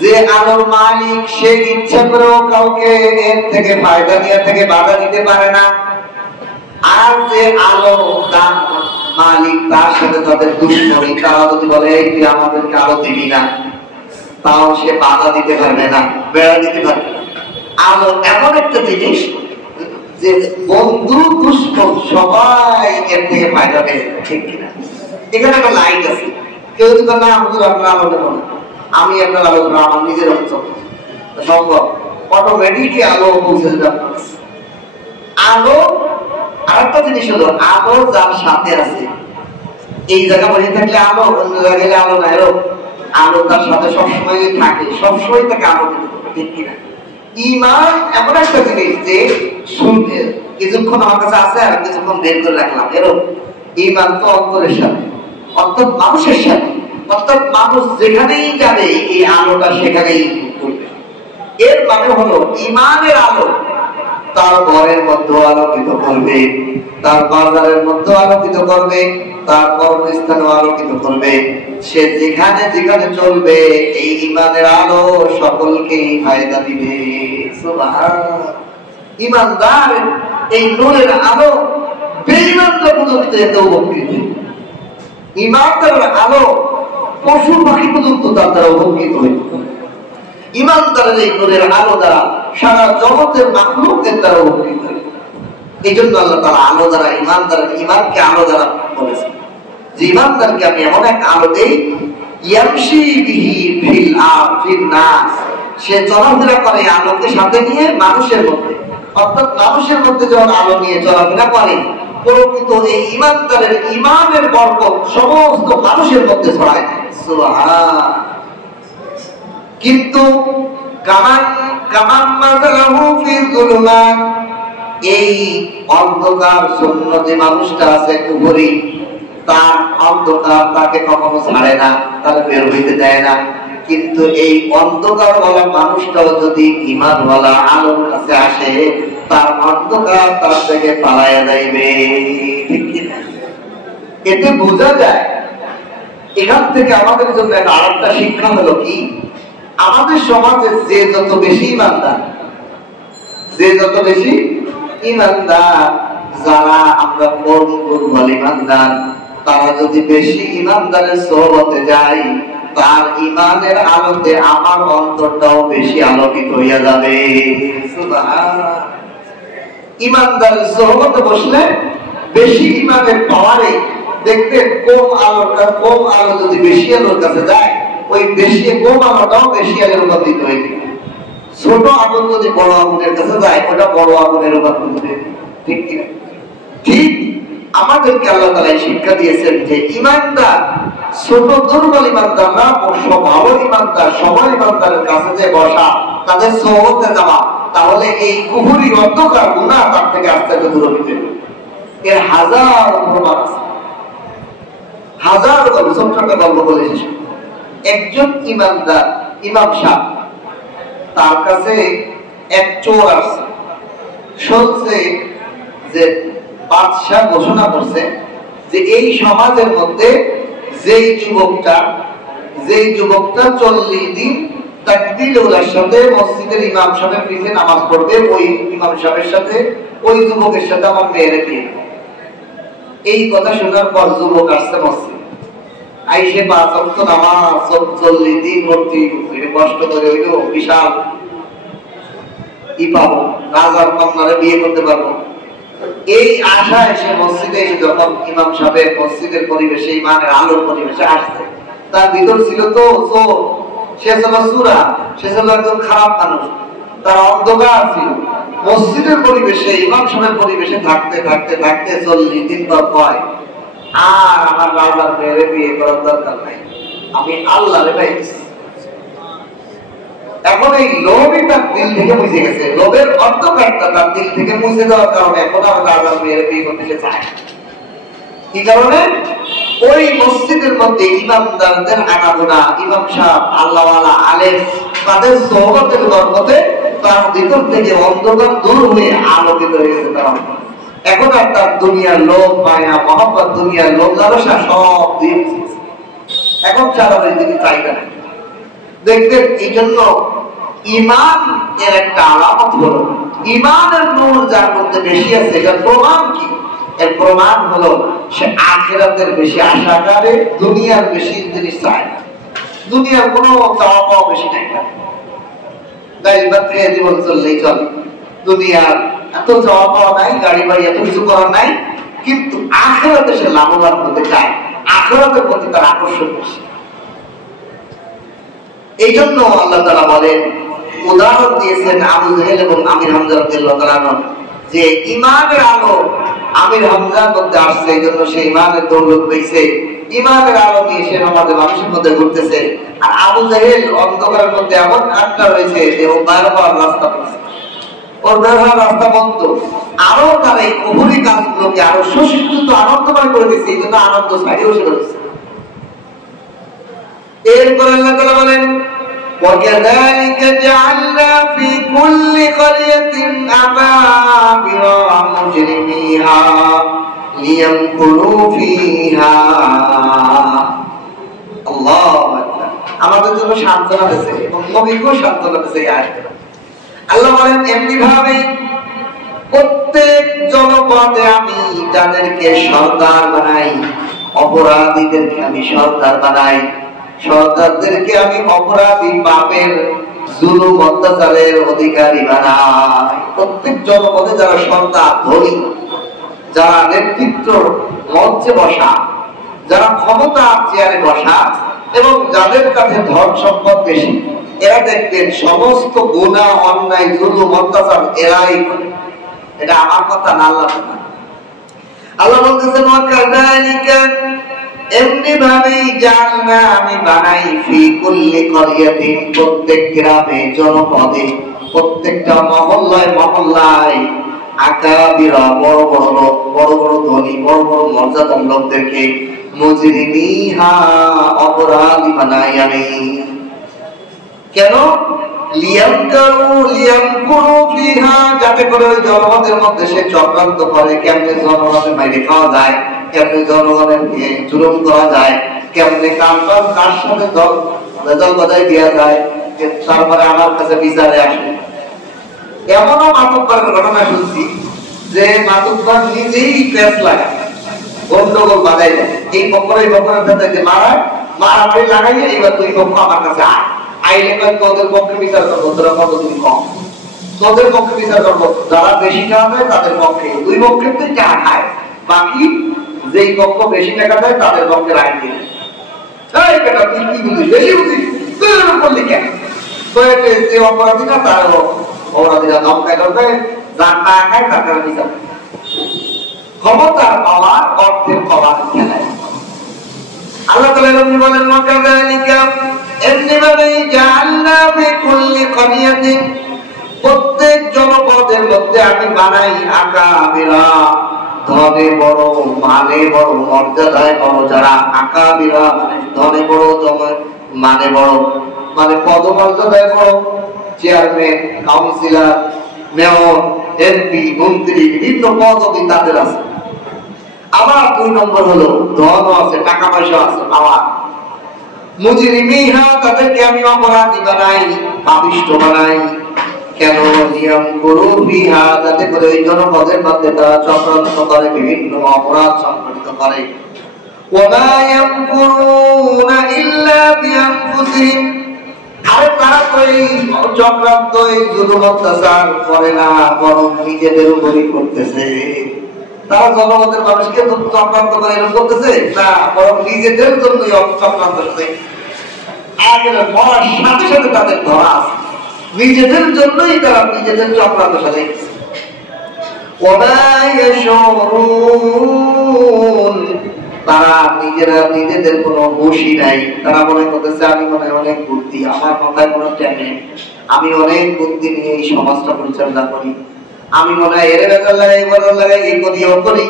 যে আলোর মালিক সে ইচ্ছা করেও কাউকে এর থেকে ফায়দা দেওয়া থেকে বাধা দিতে পারে না। আর যে আলো তার মালিক তার সাথে তাদের দুশমনী, তারা যদি বলে তুই আমাদেরকে আলো দিবি না, তাও সে বাধা দিতে পারবে না, বেড়া দিতে পারবে না। আলো এমন একটা জিনিস যে বন্ধু দুশমন সবাই এর থেকে ফায়দা পেয়ে যাবে, ঠিক কিনা? এখানে একটা লাইট আছে, কেউ যদি না হুজুর আপনার আলো দেবো না, আমি আপনার আলো দেবো, আমার নিজের অঞ্চল সম্ভব, অটোমেটিক আলো পৌঁছে যাবে আপনার কাছে। আলো আরেকটা জিনিস হলো আলো যার সাথে আছে, এই জায়গা বসে থাকলে আলো, অন্য জায়গায় আলো নাই, আলো তার সাথে সবসময় থাকে, সবসময় তাকে আলো দিতে, ঠিক কিনা? ঈমান এমন একটা জিনিস যে কিছুক্ষণ আমার কাছে আছে আর কিছুক্ষণ বের করে রাখলাম, এরকম ঈমান তো অন্তরের সাথে, অর্থাৎ মানুষের সাথে, অর্থাৎ মানুষ যেখানেই যাবে এই আলোটা সেখানেই করবে। এর মানে হলো ঈমানের আলো তার ঘরের মধ্যে আলোকিত করবে, তার বাজারের মধ্যে আলোকিত করবে, তার কর্মস্থানে আলোকিত করবে। সে যেখানে যেখানে চলবে এই ঈমানের আলো সকলকেই ফায়দা দিবে। সুবহানাল্লাহ। ঈমানদার এই নূরের আলো বেঈমানরা পর্যন্ত এতে উপকৃত। ঈমানদারের আলো পশু পাখি পর্যন্ত তার দ্বারা উপকৃত হইত। ঈমানদারের এই নূরের আলো দ্বারা সারা জগতের মাখলুকের দ্বারা উপকৃত হয়। এই জন্য আল্লাহ তাআলা আলো দ্বারা ঈমানদারের ঈমানকে আলো দ্বারা বলেছেন যে ঈমানদারকে আমি এমন এক আলো দেই, ইয়ামশি বিহি ফিল নাস, সে চলাফেরা করে আলোকে সাথে নিয়ে মানুষের মধ্যে, অর্থাৎ মানুষের মধ্যে যখন আলো নিয়ে চলাফেরা করে প্রকৃত এই ঈমানদারের ঈমানের বরকত সমস্ত মানুষের মধ্যে ছড়ায় যায়। সুবহান। কিন্তু কামান মাযালাহু ফি যুলুমাত, এই অন্ধকার শূন্য যে মানুষটা আছে কুফরি, তার অন্ধকার তাকে কখনো ছাড়ে না, তার বের হইতে দেয় না। কিন্তু এই অন্ধকার ওয়ালা মানুষটাও যদি ঈমান ওয়ালা আলোর কাছে আসে, তার অন্ধকার তার থেকে পালাইয়া যাইবে, ঠিক কি না? এতে বোঝা যায়, এখান থেকে আমাদের জন্য আরেকটা শিক্ষা হলো কি, আমাদের সমাজে যে যত বেশি ঈমানদার, যে যত বেশি ঈমানদার, যারা আমরা কম দুর্বল ঈমানদার, তারা যদি বেশি ঈমানদারের সোহবতে যায় তার ঈমানের আলোতে আমার অন্তরটাও বেশি আলোকিত হইয়া যাবে। সুবহানাল্লাহ। ঈমানদারের সোহবতে বসলে বেশি ঈমানের পাওয়ারে দেখতে কম আলো যদি বেশি আলোর কাছে যায়, ওই বেশি কম আলোটাও বেশি আলোর রূপান্তরিত হয়ে যায়। ছোট আগুন যদি বড় আগুনের কাছে যায়, ওটা বড় আগুনের রূপান্তরিত হয়। ঠিক কিনা? ঠিক আমাদেরকে আল্লাহ তাআলা শিক্ষা দিয়েছেন যে ঈমানদার ছোট দুর্বল ঈমানদার না, ভালো ঈমানদার সবাই ঈমানদারের কাছে যে বসা, তাদের সোহবতে যাওয়া, তাহলে এই কুফরি অন্ধকার গুনাহ তার থেকে আস্তে আস্তে দূর হইতে। এর হাজার প্রমাণ আছে, হাজার গল্প। ছোট্ট একটা গল্প বলে শেষ। একজন ঈমানদার ইমাম সাহেব, তার কাছে এক চোর আসছে, শুনছে যে বাদশাহ ঘোষণা করছে যে এই সমাজের মধ্যে যেই যুবকটা 40 দিন তাকবীরের সাথে মসজিদের ইমাম সাহেবের পিছনে নামাজ পড়বে, ওই ইমাম সাহেবের সাথে ওই যুবকের সাথে আমার মেয়ের বিয়ে। এই কথা শোনার পর যুবক আসছে মসজিদ, আইসে 5 ওয়াক্ত নামাজ 40 দিন ভর্তি কষ্ট করে হইল, বিশাল পাবো, রাজার কন্যারে বিয়ে করতে পারবো, এই আশায় সে মসজিদে এসে যখন ইমাম সাহেবের মসজিদের পরিবেশে, ইমানের আলোর পরিবেশে আসছে, তার ভিতর ছিল তো চোর, সে ছিল সূরা, সে ছিল একজন খারাপ মানুষ, তার অন্ধকার ছিল। মসজিদের পরিবেশে, ইমাম সাহেবের পরিবেশে থাকতে থাকতে থাকতে 40 দিন পর কয়, আর আমার রাজার মেয়েরে বিয়ে করার দরকার নাই, আমি আল্লাহরে পাইছি। এখন এই লোভই তার দিল থেকে মুছে গেছে, লোভের অন্ধকারটা তার দিল থেকে মুছে দেওয়ার কারণে এখন আমার রাজার মেয়েরে বিয়ে করতে চায়। কি কারণে? ওই মসজিদের মধ্যে ইমামদারদের আনাগোনা, ইমাম সাহেব, আল্লাহওয়ালা, আলেম, তাদের সোহবতের বরকতে তার ভিতর থেকে অন্ধকার দূর হয়ে আলোকিত হয়ে গেছে। তার এখন আর তার দুনিয়ার লোভ, মায়া, মহব্বত, দুনিয়ার লোভ লালসা সব দিয়ে এখন চালানোর দিকে চাহিদা নেই। দেখবেন এই জন্য ঈমান এর একটা আলামত হলো, ঈমানের নূর যার মধ্যে বেশি আছে, এর প্রমাণ কি? এর প্রমাণ হলো সে আখিরাতের বেশি আশা করে, দুনিয়ার বেশি জিনিস চায় না, দুনিয়ার কোনো চাওয়া পাওয়া বেশি নাই। গাড়ি বাড়ি জীবন চললেই চলে, দুনিয়ার এত চাওয়া পাওয়া নাই, গাড়ি বাড়ি এত কিছু করার নাই, কিন্তু আখিরাতে সে লাভবান হতে চায়, আখিরাতের প্রতি তার আকর্ষণ বেশি। এই জন্য আল্লাহ তাআলা বলেন, উদাহরণ দিয়েছেন আবু জাহেল এবং আমির হামজা রাদিয়াল্লাহু তাআলা যে ঈমানের আলো আমির হামজার মধ্যে আসছে, এই জন্য সে ঈমানের দৌলত পেয়েছে, ঈমানের আলো নিয়ে সে আমাদের মানুষের মধ্যে ঘুরতেছে। আর আবু জাহেল অন্ধকারের মধ্যে এমন আটকা রয়েছে যে ও বারবার রাস্তা পাচ্ছে, ওর ব্যবহার রাস্তা বন্ধ। আরো তার এই কুফরি কাজগুলোকে আরো সুশিক্ষিত আনন্দময় করে দিচ্ছে, এই জন্য আনন্দ ছাড়িয়ে বসে রয়েছে। এরপর আল্লাহ তাআলা বলেন, وَكَذَلِكَ جَعَلْنَا فِي كُلِّ قَرْيَةٍ أَكَابِرَ مُجْرِمِيهَا لِيَمْكُرُوا فِيهَا। আল্লাহু আকবার। আমাদের জন্য সান্ত্বনা দিয়েছে এবং নবীকেও সান্ত্বনা দিয়েছে এই আয়াতে। আল্লাহ বলেন, এমনি ভাবে প্রত্যেক জনপদে আমি যাদেরকে সরদার বানাই, অপরাধীদেরকে আমি সরদার বানাই, সরদারদেরকে আমি অপরাধী, পাপের, জুলুম, অত্যাচারের অধিকারী বানাই। প্রত্যেক জনপদে যারা সরদার, ধনী, যারা নেতৃত্ব মঞ্চে বসা, যারা ক্ষমতা চেয়ারে বসা এবং যাদের কাছে ধন সম্পদ বেশি, এরা দেখবেন সমস্ত গুনাহ, অন্যায়, জুলুম, অত্যাচার এরাই করে। এটা আমার কথা না, আল্লাহর কথা। আল্লাহ বলতেছেন, ওয়াকাযালিকা এমনি ভাবেই জাননা আমি বানাই ফি কুল্লি ক্বরিয়াতিন প্রত্যেক গ্রামে, জনপদে, প্রত্যেকটা মহল্লায় আকাবিরা বড় বড় লোক, বড় বড় ধনী, বড় বড় মর্যাদার লোকদেরকে মুজরিমিহা অপরাধী বানাই আমি। কেন? লিয়ামকুরু ফিহা, যাতে করে ওই জনপদের মধ্যে সে চক্রান্ত করে, কেমনে জনগণের বাইরে খাওয়া যায়, কেমনে জনগণেরকে জুলুম করা যায়, কেমনে কার সাথে দল বজায় দেওয়া যায়, তারপরে আমার কাছে বিচারে আসে। এমনও মাতব্বরের ঘটনা শুনছি যে মাতব্বর নিজেই প্রেস লাগায়, গন্ডগোল বাজায় দেয়, এই বকরের সাথে যে মারামারি লাগাইয়ে এবার দুই পক্ষ আমার কাছে আইলে তোদের পক্ষে বিচার করবো, তোরা কতদিন কম, তোদের পক্ষে বিচার করবো, যারা বেশি টাকা দেয় তাদের পক্ষে, দুই পক্ষে তুই টাকা খায়, বাকি যেই পক্ষ বেশি টাকা দেয় তাদের পক্ষে রায় দিয়ে তুই কি বুঝিস, বেশি বুঝিস, তুই এরকম করলি কেন? যে অপরাধীরা তারও অপরাধীরা ধমকায় ধমকায়, যার টাকা খায় তার কাছে বিচার, ক্ষমতার পাওয়া অর্থের পাওয়ার খেলায়। আল্লাহ তাআলা এরকম বলেন, ওয়াকাযালিকা এমনিভাবেই জাআলনা বিকুল্লি ক্বরিয়াতিন, প্রত্যেক জনপদের মধ্যে আমি বানাই আকাবিরা, ধনে বড়, মানে বড়, মর্যাদায় বড় যারা, আকাবিরা মানে ধনে বড়, মানে বড়, মানে পদমর্যাদায় বড়, চেয়ারম্যান, কাউন্সিলর, মেয়র, এমপি, মন্ত্রী, বিভিন্ন পদবি তাদের আছে। আবার দুই নম্বর হলো ধন আছে, টাকা পয়সা আছে, পাওয়ার। মুজরিমিহা, তাদেরকে আমি অপরাধী বানাই, পাপিষ্ঠ বানাই। কেন? নিয়ম করু বিহা, যাতে করে ওই জনপদের মধ্যে তারা চক্রান্ত করে, বিভিন্ন অপরাধ সংঘটিত করে। ওয়ালা ইয়ামকুরুনা ইল্লা বিআনফুসিহিম, আর তারা তো এই চক্রান্ত, এই জুলুম অত্যাচার করে না, বরং নিজেদের উপরই করতেছে। তারা জনপদের মানুষকে চক্রান্ত করে এরকম করতেছে না, বরং নিজেদের জন্যই চক্রান্ত করছে। আগের মরার সাথে সাথে তাদের ধরা আছে, নিজেদের জন্যই তারা নিজেদের চক্রান্ত সাজাইছে। তারা নিজেরা নিজেদের কোনো হুঁশই নাই, তারা মনে করতেছে আমি মনে অনেক বুদ্ধি, আমার মাথায় কোনো ট্যালেন্ট, আমি অনেক বুদ্ধি নিয়ে এই সমাজটা পরিচালনা করি, আমি মনে হয় এর বেকার লাগাই, এবার লাগাই, এই করি ও করি,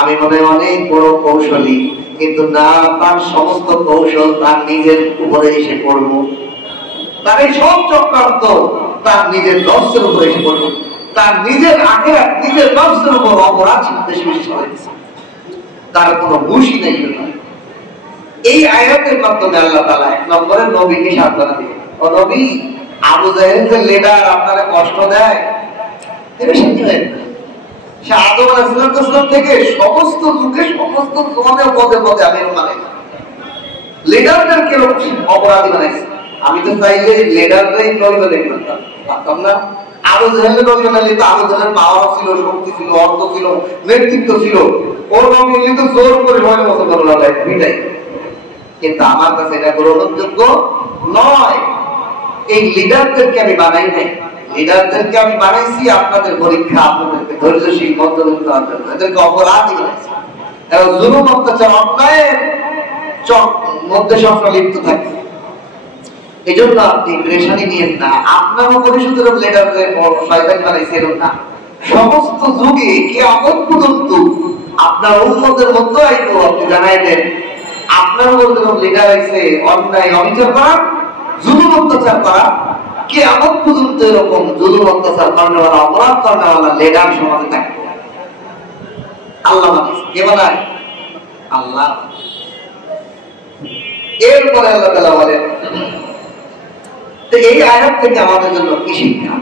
আমি মনে হয় অনেক বড় কৌশলী। কিন্তু না, তার সমস্ত কৌশল তার নিজের উপরে এসে পড়বো, তার এই সব চক্রান্ত তার নিজের নফসের উপরে এসে পড়বো, তার নিজের আখেরাত, নিজের নফসের উপর অপরাধ বেশি বেশি ছড়াইছে, তার কোনো হুঁশই নেই। এই আয়াতের মাধ্যমে আল্লাহ তাআলা এক নম্বরে নবীকে সান্ত্বনা দিলেন, ও নবী, আবু জাহেল যে লিডার আপনারা কষ্ট দেয়, এটা শুনলেন সে আদম আলাইহিসসালাম থেকে সমস্ত যুগে সমস্ত জনে পদে পদে আমি মানে লিডারদের কিরকম অপরাধী বানাইছে। আমি তো চাইলে লিডাররাই নইলে করতাম, পারতাম না। আবু জাহেলের নবী বানাইলে তো আবু জাহেলের পাওয়ার ছিল, শক্তি ছিল, অর্থ ছিল, নেতৃত্ব ছিল, ওর নবী তো জোর করে ভয়ের মতো করলো বিদায়। কিন্তু আমার কাছে এটা গ্রহণযোগ্য নয়। এই লিডারদেরকে আমি বানাই নাই, লিডারদেরকে আমি বানাইছি আপনাদের পরীক্ষা, আপনাদেরকে ধৈর্যশীল মধ্যবিত্ত হওয়ার জন্য। এদেরকে অপরাধী বানাইছি, এরা জুলুম অত্যাচার অন্যায়ের মধ্যে সবসময় লিপ্ত থাকে। এই জন্য আপনি প্রেশানি নিয়েন না, আপনার উপরে শুধু লিডারদের শয়তান বানাইছে এরকম না। সমস্ত যুগে কিয়ামত পর্যন্ত আপনার উম্মতের মধ্যে আইতো, আপনি জানাই দেন আপনার উপর যখন লিডার আইছে অন্যায় অবিচার করা, জুলুম অত্যাচার করা, কিয়ামত পর্যন্ত এরকম জুলুম অত্যাচার করানোয়ালা, অপরাধ করানোয়ালা লিডার সমাজে থাকবে। আল্লাহ বানাইছে, কে বানায়? আল্লাহ। এরপরে আল্লাহ তাআলা বলেন, তো এই আয়াত থেকে আমাদের জন্য কি শিক্ষা?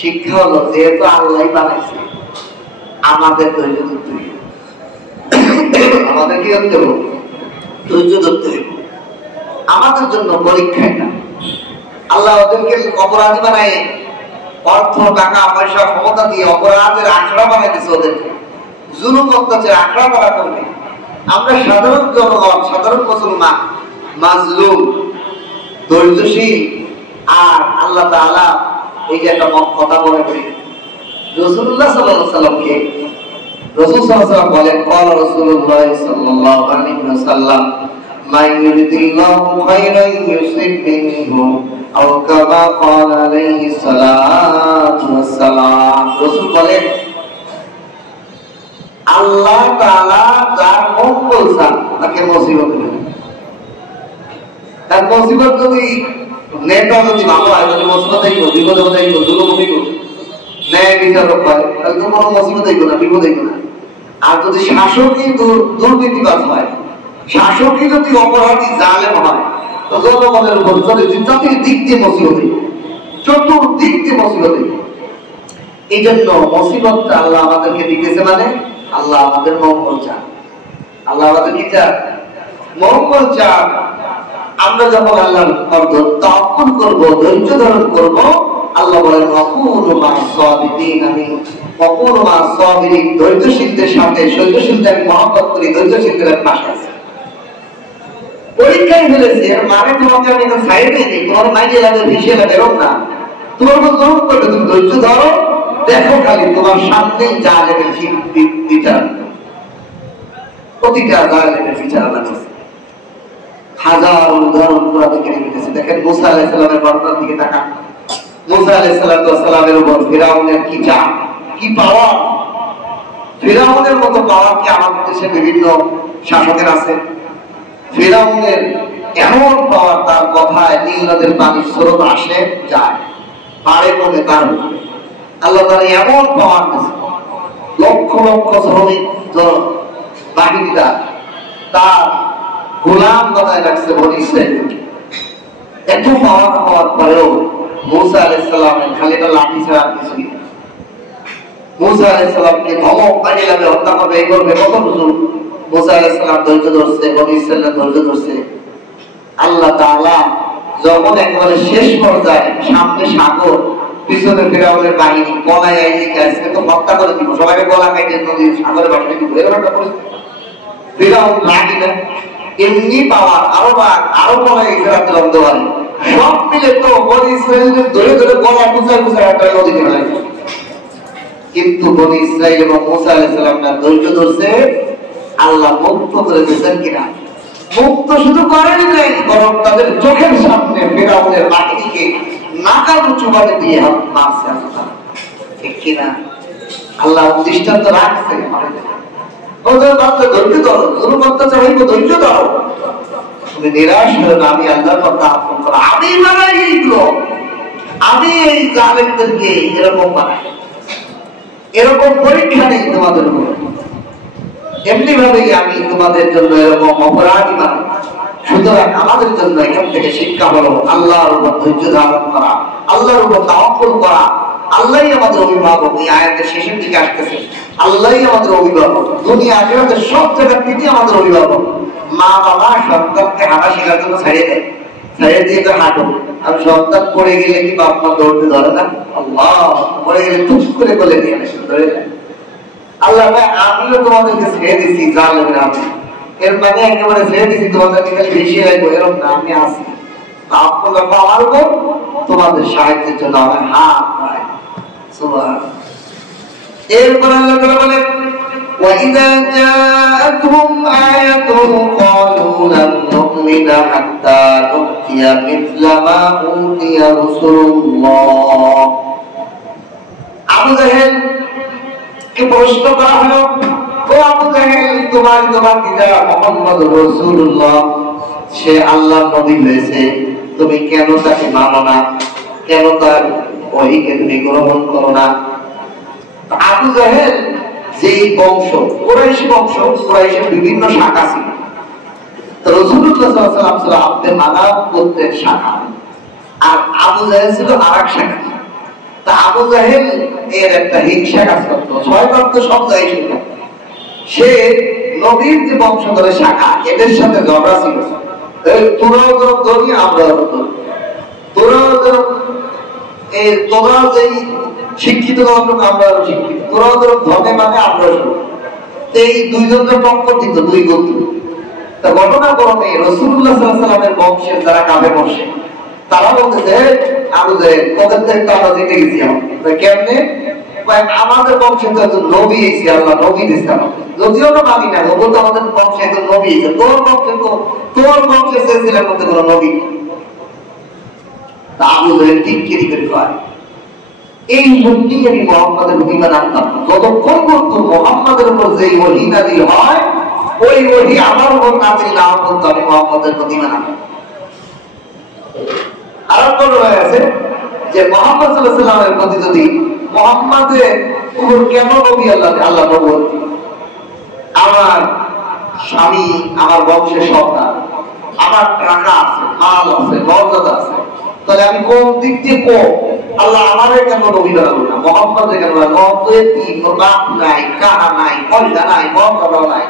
শিক্ষা হলো যেহেতু আল্লাহ বানাইছে, আমাদের ধৈর্য ধরতে হবে। আমাদের কি করতে হবে? ধৈর্য ধরতে হবে। আমাদের জন্য পরীক্ষা এটা। আল্লাহ ওদেরকে অপরাধী বানায়, অর্থ, টাকা, পয়সা, ক্ষমতা দিয়ে অপরাধের আখড়া বানাই দিচ্ছে ওদেরকে, জুলুম অত্যাচার আখড়া তারা করবে। আমরা সাধারণ জনগণ, সাধারণ মুসলমান, মাজলুম, ধৈর্যশীল। আর আল্লাহ তাআলা এই যে একটা কথা বলে রাসূলুল্লাহ সাল্লাল্লাহু আলাইহি ওয়াসাল্লামকে, রাসূল সাল্লাল্লাহু আলাইহি ওয়াসাল্লাম বলেন, ক্বালা রাসূলুল্লাহ সাল্লাল্লাহু আলাইহি ওয়াসাল্লাম, মান ইউরিদিল্লাহু খায়রান ইউসিব বিহি আও কামা ক্বালা আলাইহিস সালাতু ওয়াস সালাম। রাসূল বলেন, আল্লাহ তাআলা যার মঙ্গল চান তাকে মুসিবত দেন। তার মুসিবত যদি নেতা যদি ভালো হয়, যদি মুসিবত হইব, বিপদ হইব, জুলুম হইব, ন্যায় বিচারক হয়, তাহলে তো কোনো মুসিবত হইব না, বিপদ হইব না। আর যদি শাসকই দুর্নীতিবাজ হয়, শাসকই যদি অপরাধী জালেম হয়, তো জনগণের উপর দিক দিয়ে মুসিবত হইব, চতুর্দিক দিয়ে মুসিবত হইব। এই জন্য মুসিবতটা আল্লাহ আমাদেরকে দিতেছে, মানে আল্লাহ আমাদের মঙ্গল চান। আল্লাহ আমাদের কি চান? মঙ্গল চান। আমরা যখন আল্লাহর তাওয়াক্কুল করব, ধৈর্য ধারণ করব, আল্লাহ বলেন ওয়াকুনু মা'আস সাবিরিন, আমি ওয়াকুনু মা'আস সাবিরিন, ধৈর্যশীলদের সাথে, সহ্যশীলদের মহব্বত করি, ধৈর্যশীলদের পাশে আছি। পরীক্ষায় ফেলেছে এর মানে তোমাকে আমি সাইডে নেই, তোমার মাইজে লাগে ভিসে লাগে এরকম না, তোমার উপর জরুর করবে, তুমি ধৈর্য ধরো, দেখো খালি তোমার সামনে জালেমের বিচার, প্রতিটা জালেমের বিচার আল্লাহ করছে। হাজার উদাহরণ কোরআন থেকে নিতেছে। দেখেন মুসা আলাইহিস সালামের বর্ণনার দিকে তাকান। মুসা আলাইহিস সালামের উপর ফিরাউনের কি চাপ, কি পাওয়ার! ফিরাউনের মতো পাওয়ার কি আমাদের দেশে বিভিন্ন শাসকের আছে? ফিরাউনের এমন পাওয়ার, তার কথায় নীল নদের পানির স্রোত আসে যায়, পাড়ে কমে তার উপরে। আল্লাহ তার এমন পাওয়ার দিয়েছে, লক্ষ লক্ষ শ্রমিক বাহিনীরা তার গোলাম বানায় রাখছে বনি ইসরাইলকে। এত পাওয়ার হওয়ার পরেও মুসা আলাইহিস সালামের খালি একটা লাঠি ছাড়া কিছুই না। মুসা আলাইহিস সালামকে ধমক পাঠিয়ে হত্যা করবে, এই করবে, কত কিছু মুসা আলাইহিস সালাম ধৈর্য ধরছে, বনি ইসরাইল ধৈর্য ধরছে। আল্লাহ তাআলা যখন একেবারে শেষ পর্যায়ে, সামনে সাগর, পিছনে ফিরাউনের বাহিনী, গলায় আইজিকে আজকে তো হত্যা করে দিব, সবাইকে গলা কাটে নদীর সাগরে বাসা দিব, এরকম একটা পরিস্থিতি। ফিরাউন রাগি না, এমনি পাওয়ার, আরো গলায় ইসরাতের অন্ধকারে সব মিলে তো বনি ইসরাইলদের ধরে ধরে গলা কুচায় কুচায় একটা নদীতে ফেলাইছে। কিন্তু বনি ইসরাইল এবং মুসা আলাইহিস সালাম ধৈর্য ধরছে। আল্লাহ মুক্ত করে দিয়েছেন কিনা? মুক্ত শুধু করেন নাই, বরং তাদের চোখের সামনে ফিরাউনের বাহিনীকে নাকাল চুবাতে দিয়ে মারছে আল্লাহ, ঠিক কিনা? আল্লাহ দৃষ্টান্ত রাখছে আমাদের। ওদের বাচ্চা ধৈর্য ধরো, জুলুম অত্যাচার হইব, ধৈর্য ধরো, তুমি নিরাশ হয়ে না, আমি আল্লাহর কথা আপন করো, আমি বানাই এইগুলো, আমি এই জালেমদেরকে এরকম বানাই, এরকম পরীক্ষা নেই তোমাদের উপর, এমনি ভাবেই আমি তোমাদের জন্য এরকম অপরাধী বানাই। সুতরাং আমাদের জন্য এখান থেকে শিক্ষা হলো আল্লাহর উপর ধৈর্য ধারণ করা, আল্লাহর উপর তাওয়াক্কুল করা। আল্লাহই আমাদের অভিভাবক। এই আয়াতের শেষের দিকে আসতেছে, আল্লাহই আমাদের অভিভাবক, দুনিয়া আখিরাতের সব জায়গায় তিনি আমাদের অভিভাবক। মা বাবা সন্তানকে হাঁটা শেখার জন্য ছাড়িয়ে দেয়, ছাড়িয়ে দিয়ে তো হাঁটো। আর সন্তান পড়ে গেলে কি বাপ মা দৌড়তে ধরে না? আল্লাহ পড়ে গেলে টুক করে বলে নিয়ে আসে, ধরে যায়। আল্লাহ আমিও তোমাদেরকে ছেড়ে দিচ্ছি জালেমের হাতে, এর মানে একেবারে ছেড়ে দিচ্ছি তোমাদেরকে খালি বেশি রাখবো এরকম না, আমি আছি আপনার আমার উপর তোমাদের সাহায্যের জন্য আমার হাত পায়। এরপর আল্লাহ বলেন وَإِذَا جَاءَتْهُمْ آيَةٌ قَالُوا لَن نُّؤْمِنَ حَتَّى نُؤْتِيَ مِثْلَ مَا أُوتِيَ رُسُلُ اللَّهِ। আবু জাহেল কে প্রশ্ন করা হলো, ও আবু জাহেল, তোমার পিতা মুহাম্মদ রাসূলুল্লাহ, সে আল্লাহর নবী হয়েছে, তুমি কেন তাকে মানো না? কেন তার ওহীকে তুমি গ্রহণ করো না? আবু জাহেল যেই বংশ, কুরাইশ বংশ, কুরাইশের বিভিন্ন শাখা ছিল। তো রাসূলুল্লাহ সাল্লাল্লাহু আলাইহি ওয়াসাল্লাম ছিল আব্দে মানাফ গোত্রের শাখা, আর আবু জাহেল ছিল আরেক শাখা। তা আবু জাহেল এর একটা হিংসা কাজ করতো, ছয়বার তো সব জায়গায় ছিল। সে নবীর যে বংশধরের শাখা, এদের সাথে ঝগড়া ছিল, তোরাও যেরকম ধর্মী, আমরাও ধর্মী, তোরাও যেই শিক্ষিত আমরাও শিক্ষিত, তোরাও যেরকম ধর্মে মানে আমরাও শুরু। এই দুইজনকে টক্কর দিত, দুই গোত্র। তা ঘটনা ক্রমে রাসূলুল্লাহ সাল্লাল্লাহু আলাইহি ওয়াসাল্লামের বংশের যারা কাবে বসে, তারা বলতেছে আবু জাহেল তোদের থেকে তো আমরা জিতে গেছি। কেমনে? আমাদের বংশে তো একজন নবী এসে, আল্লাহ নবী দিচ্ছে আমাদের, যদিও না মানি না, তবু তো আমাদের বংশে একজন নবী এসে, তোর বংশে চেয়েছিলেন মধ্যে কোনো নবী। আবু জাহেল ঠিক কিরি করে কয়, এই মুহূর্তে আমি মুহাম্মাদের ঈমান আনতাম না, যতক্ষণ পর্যন্ত মুহাম্মাদের উপর যে ওহী নাযিল হয়, ওই ওহী আমার উপর নাযিল না হওয়া পর্যন্ত আমি মুহাম্মাদের ঈমান আনতাম। আরম্ভ হয়ে আছে যে মুহাম্মদ সাল্লাল্লাহু আলাইহি ওয়াসাল্লামের প্রতি যদি মুহাম্মাদের উপর কেন নবী আল্লাহ নবুয়ত, আমার স্বামী, আমার বংশের সন্তান, আমার টাকা আছে, মাল আছে, মর্যাদা আছে, তাহলে আমি কোন দিক দিয়ে কম? আল্লাহ আমারে কেন নবী বানালো না, মুহাম্মদ কেন বাপ নাই, কাহা নাই, পয়সা নাই, মর্যাদা নাই,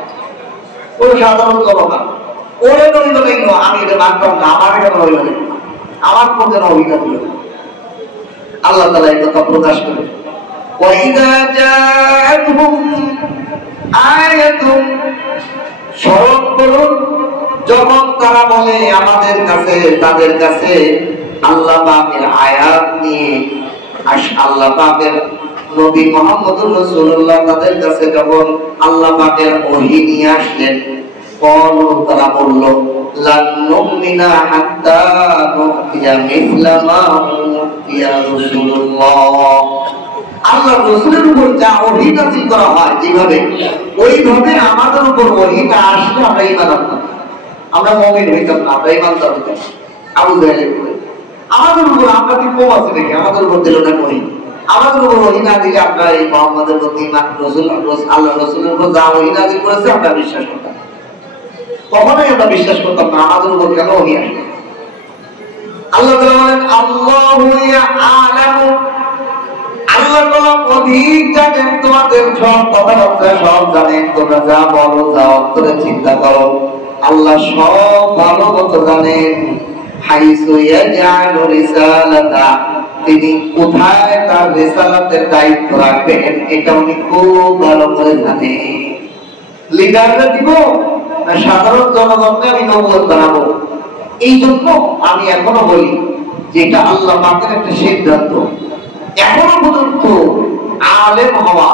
কোন সাধারণ জনগণ। ওরে নবী বলে আমি এটা মানতাম না, আমার কেন নবী বলে, আমার পক্ষে নবী না দিল। আল্লাহ তাআলা এই কথা প্রকাশ করে ওয়াইদা জাআতুহুম আয়াতুন, স্মরণ করুন যখন তারা বলে আমাদের কাছে, তাদের কাছে আল্লাহ পাকের আয়াত নিয়ে আল্লাহ পাকের নবী মুহাম্মদুর রাসূলুল্লাহ তাদের কাছে যখন আল্লাহ পাকের ওহী নিয়ে আসলেন, তারা বলল লান নুমিনা হাত্তা নুতিয়া মিসলা মা উতিয়া রাসূলুল্লাহ। আল্লাহ রাসূলের উপর যা ওহী নাযিল করা হয় যেভাবে, ওইভাবে আমাদের উপর ওহীটা আসলে আমরা ঈমান আনতাম, আমরা মুমিন হইতাম না, আমরা ঈমানদার হইতাম। আবু জাহেল বলে আমাদের উপর আমরা কি কম আছে নাকি, আমাদের উপর দিল না ওহী, আমাদের উপর ওহী না দিলে আমরা এই মুহাম্মদের প্রতি ঈমান, আল্লাহ রাসূলের উপর যা ওহী নাযিল করেছে আমরা বিশ্বাস করতাম, কখনোই আমরা বিশ্বাস করতাম না আমাদের উপর কেন ওহী আসবে। আল্লাহ তাআলা বলেন আল্লাহু ইয়া'লামু, আল্লাহ তাআলা অধিক জানেন তোমাদের সব কথাবার্তা, সব জানেন, তোমরা যা বলো, যা অন্তরে চিন্তা করো, আল্লাহ সব ভালো মতো জানেন। হাইসু ইয়াজআলু রিসালাতা, তিনি কোথায় তার রিসালাতের দায়িত্ব রাখবেন এটা উনি খুব ভালো করে জানেন। লিডাররা দিব না সাধারণ জনগণকে আমি নবুয়ত বানাবো, এই জন্য আমি এখনো বলি যে এটা আল্লাহ পাকের একটা সিদ্ধান্ত। এখনো পর্যন্ত আলেম হওয়া,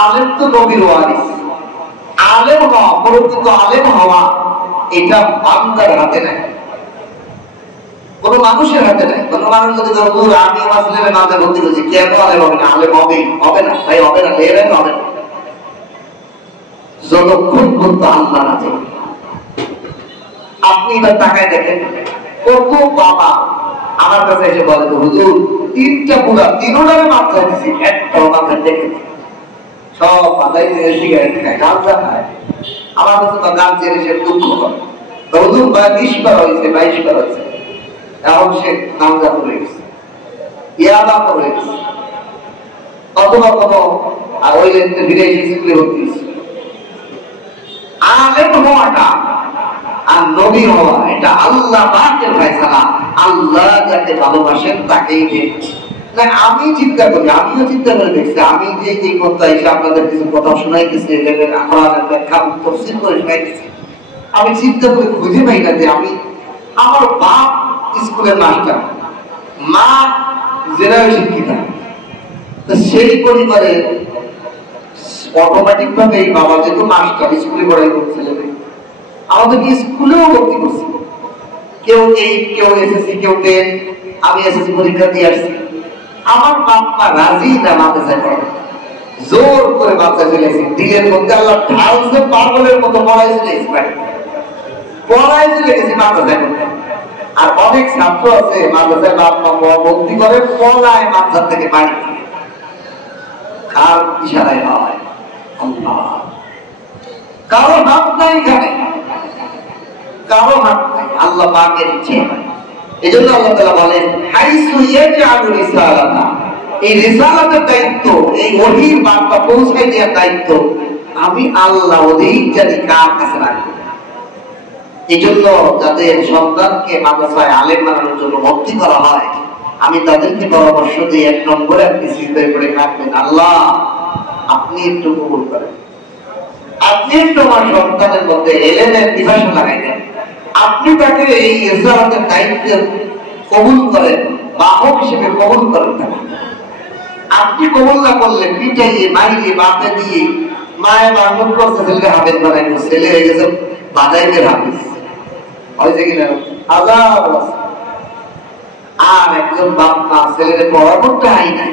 আলেম তো নবীর ওয়ারিস, আলেম হওয়া, প্রকৃত আলেম হওয়া এটা বান্দার হাতে নাই, কোন মানুষের হাতে নাই। কোন মানুষ যদি হুজুর আমি মাসলেমে নামে ভর্তি করছি, কেন আলেম হবে না? আলেম হবে না ভাই, হবে না, লেরে হবে না যতক্ষণ পর্যন্ত আল্লাহ না চাই। আপনি এবার তাকায় দেখেন কত বাবা আমার কাছে এসে বলে হুজুর তিনটা পুরা তিনোটারে মাথায় দিছি, একটাও মাথায় দেখেছি, সব মাথায় দিয়ে সিগারেট খায়, গাঁজা খায়। আমার কাছে তো গাঁজা এসে দুঃখ করে, হুজুর 20 বার হয়েছে, 22 বার হয়েছে, এখন সে গাঁজা করে গেছে, ইয়াবা করে গেছে, অথবা কোনো ওই বিদেশি স্কুলে ভর্তি হয়েছে। আলেম হওয়াটা আর নবী হওয়া এটা আল্লাহ পাকের ফয়সালা, আল্লাহ যাকে ভালোবাসেন তাকেই দেন। না আমি চিন্তা করি, আমিও চিন্তা করে দেখছি, আমি যে কথা এসে আপনাদের কিছু কথা শোনাইতেছি, কোরআনের ব্যাখ্যা তাফসীর করে শোনাইতেছি, আমি চিন্তা করে খুঁজে পাই না যে আমি, আমার বাপ স্কুলের মাস্টার, মা জেনারেল শিক্ষিকা, তো সেই পরিবারে অটোমেটিক ভাবে এই বাবা যেহেতু মাস্টার, স্কুলে পড়াই করছিলেন, আমাদেরকে স্কুলেও ভর্তি করছে, কেউ 8, কেউ এসএসসি, কেউ 10, আমি এসএসসি পরীক্ষা দিয়ে আসছি। আমার বাপ্পা রাজি না মাদ্রাসায় পড়ানো, জোর করে মাদ্রাসায় ফেলেছি, দিলের মধ্যে আল্লাহ ঢালছে পাগলের মতো পড়াইছে, পড়াইছে গেছি মাদ্রাসায় পড়তে। আর অনেক ছাত্র আছে মাদ্রাসায় বাপ্পা ভর্তি করে পড়ায় মাদ্রাসা থেকে বাড়ি, আর ইশারায় হয় আল্লাহ, কারো হাত নাই এখানে, কারো হাত নাই, আল্লাহ পাকের ইচ্ছে। এই জন্য আল্লাহ তাআলা বলেন হাইসু ইয়াজআলু রিসালাতা, এই রিসালাতের দায়িত্ব, এই ওহীর বার্তা পৌঁছায় দেওয়ার দায়িত্ব আমি আল্লাহ অধিক জানি কার কাছে রাখবো। এই জন্য যাদের সন্তানকে মাদ্রাসায় আলেম বানানোর জন্য ভর্তি করা হয়, আমি তাদেরকে পরামর্শ দিই, 1 নম্বরে আপনি সিজদায় পড়ে কাঁদবেন, আল্লাহ আপনি একটু কবুল করেন, আপনি একটু আমার সন্তানের মধ্যে এলেমের বিভাষা লাগাই দেন, আপনি তাকে এই রিসালাতের দায়িত্ব কবুল করেন, বাহক হিসেবে কবুল করেন। আপনি কবুল না করলে পিটাইয়ে মাইয়ে বাপে দিয়ে, মায়ে বাহন করছে ছেলেকে হাফেজ বানাই, ছেলে হয়ে গেছে বাদাইদের হাফেজ, হয়েছে কিনা হাজার। আর একজন বাপ মা ছেলেকে পড়ানোটা আই নাই,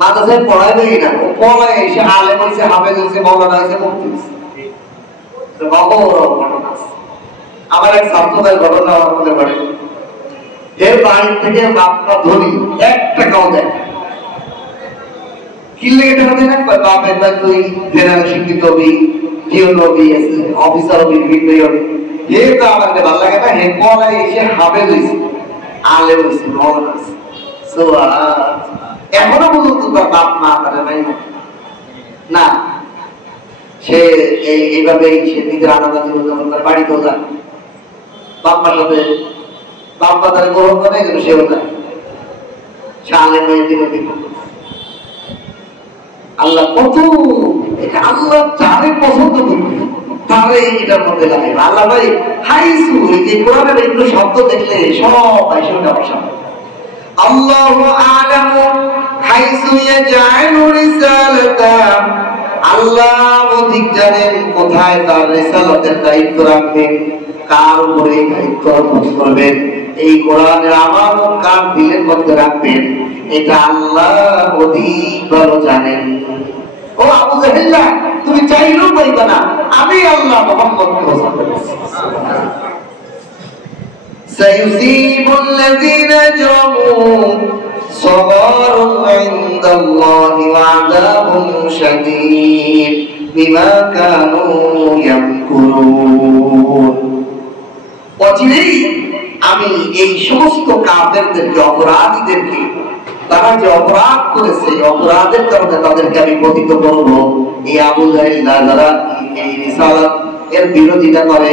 মাদ্রাসায় পড়াইবেই না, ও পড়ায় এসে আলেম হয়েছে, হাফেজ হয়েছে, মৌলানা হয়েছে, মুফতি হয়েছে। আমার এক ছাত্র ভাই ঘটনা আমার মনে পড়ে, এর বাড়ি থেকে বাপটা ধনী, 1 টাকাও দেয়, কি লেগে টাকা দেয় না, বাপের ভাই তুই জেনারেল শিক্ষিত হবি, জিও হবি, অফিসার হবি, বিক্রি হবি, হে তো আমাকে ভালো লাগে না, হে পড়ায় এসে হাফেজ হয়েছে, আলেম হয়েছে, মৌলানা হয়েছে। এখনো পর্যন্ত তার বাপ মা তারা নাই না, সে এইভাবেই সে নিজের আলাদা জীবন তার বাড়িতেও যায়, বাপ্পার সাথে বাপ্পা তারা গ্রহণ করে কিন্তু সেও যায়, সে আলেম হয়ে দিনে দিন। আল্লাহ কত এটা আল্লাহ যারে পছন্দ করবে তারে এটার মধ্যে লাগে। আল্লাহ ভাই হাইসু এই যে কোরআনের এগুলো শব্দ দেখলে সব আইসে আমার সামনে। আল্লাহু আ'লামু হাইসু ইয়াজআলু রিসালাতা, আল্লাহ অধিক জানেন কোথায় তার রিসালাতের দায়িত্ব রাখবেন, কার উপরে দায়িত্ব অর্পণ করবেন, এই কোরআনের আমানত কার দিলের মধ্যে রাখবেন, এটা আল্লাহ অধিক ভালো জানেন। ও আবু জাহেল্লা, তুমি চাইলেও পাইবে না, আমি আল্লাহ মুহাম্মদকে পছন্দ করছি। সাইয়ুসিবুল্লাযীনা জামু সাবারুন ইনদাল্লাহি ওয়া আযাবুন শাদীদ বিমা কানু ইয়ামকুরুন। অচিরেই আমি এই সমস্ত কাফেরদেরকে, অপরাধীদেরকে, তারা যে অপরাধ করেছে অপরাধের কারণে তাদেরকে আমি পতিত করব। এই আবু জাহেল যারা এই রিসালাত এর বিরোধিতা করে,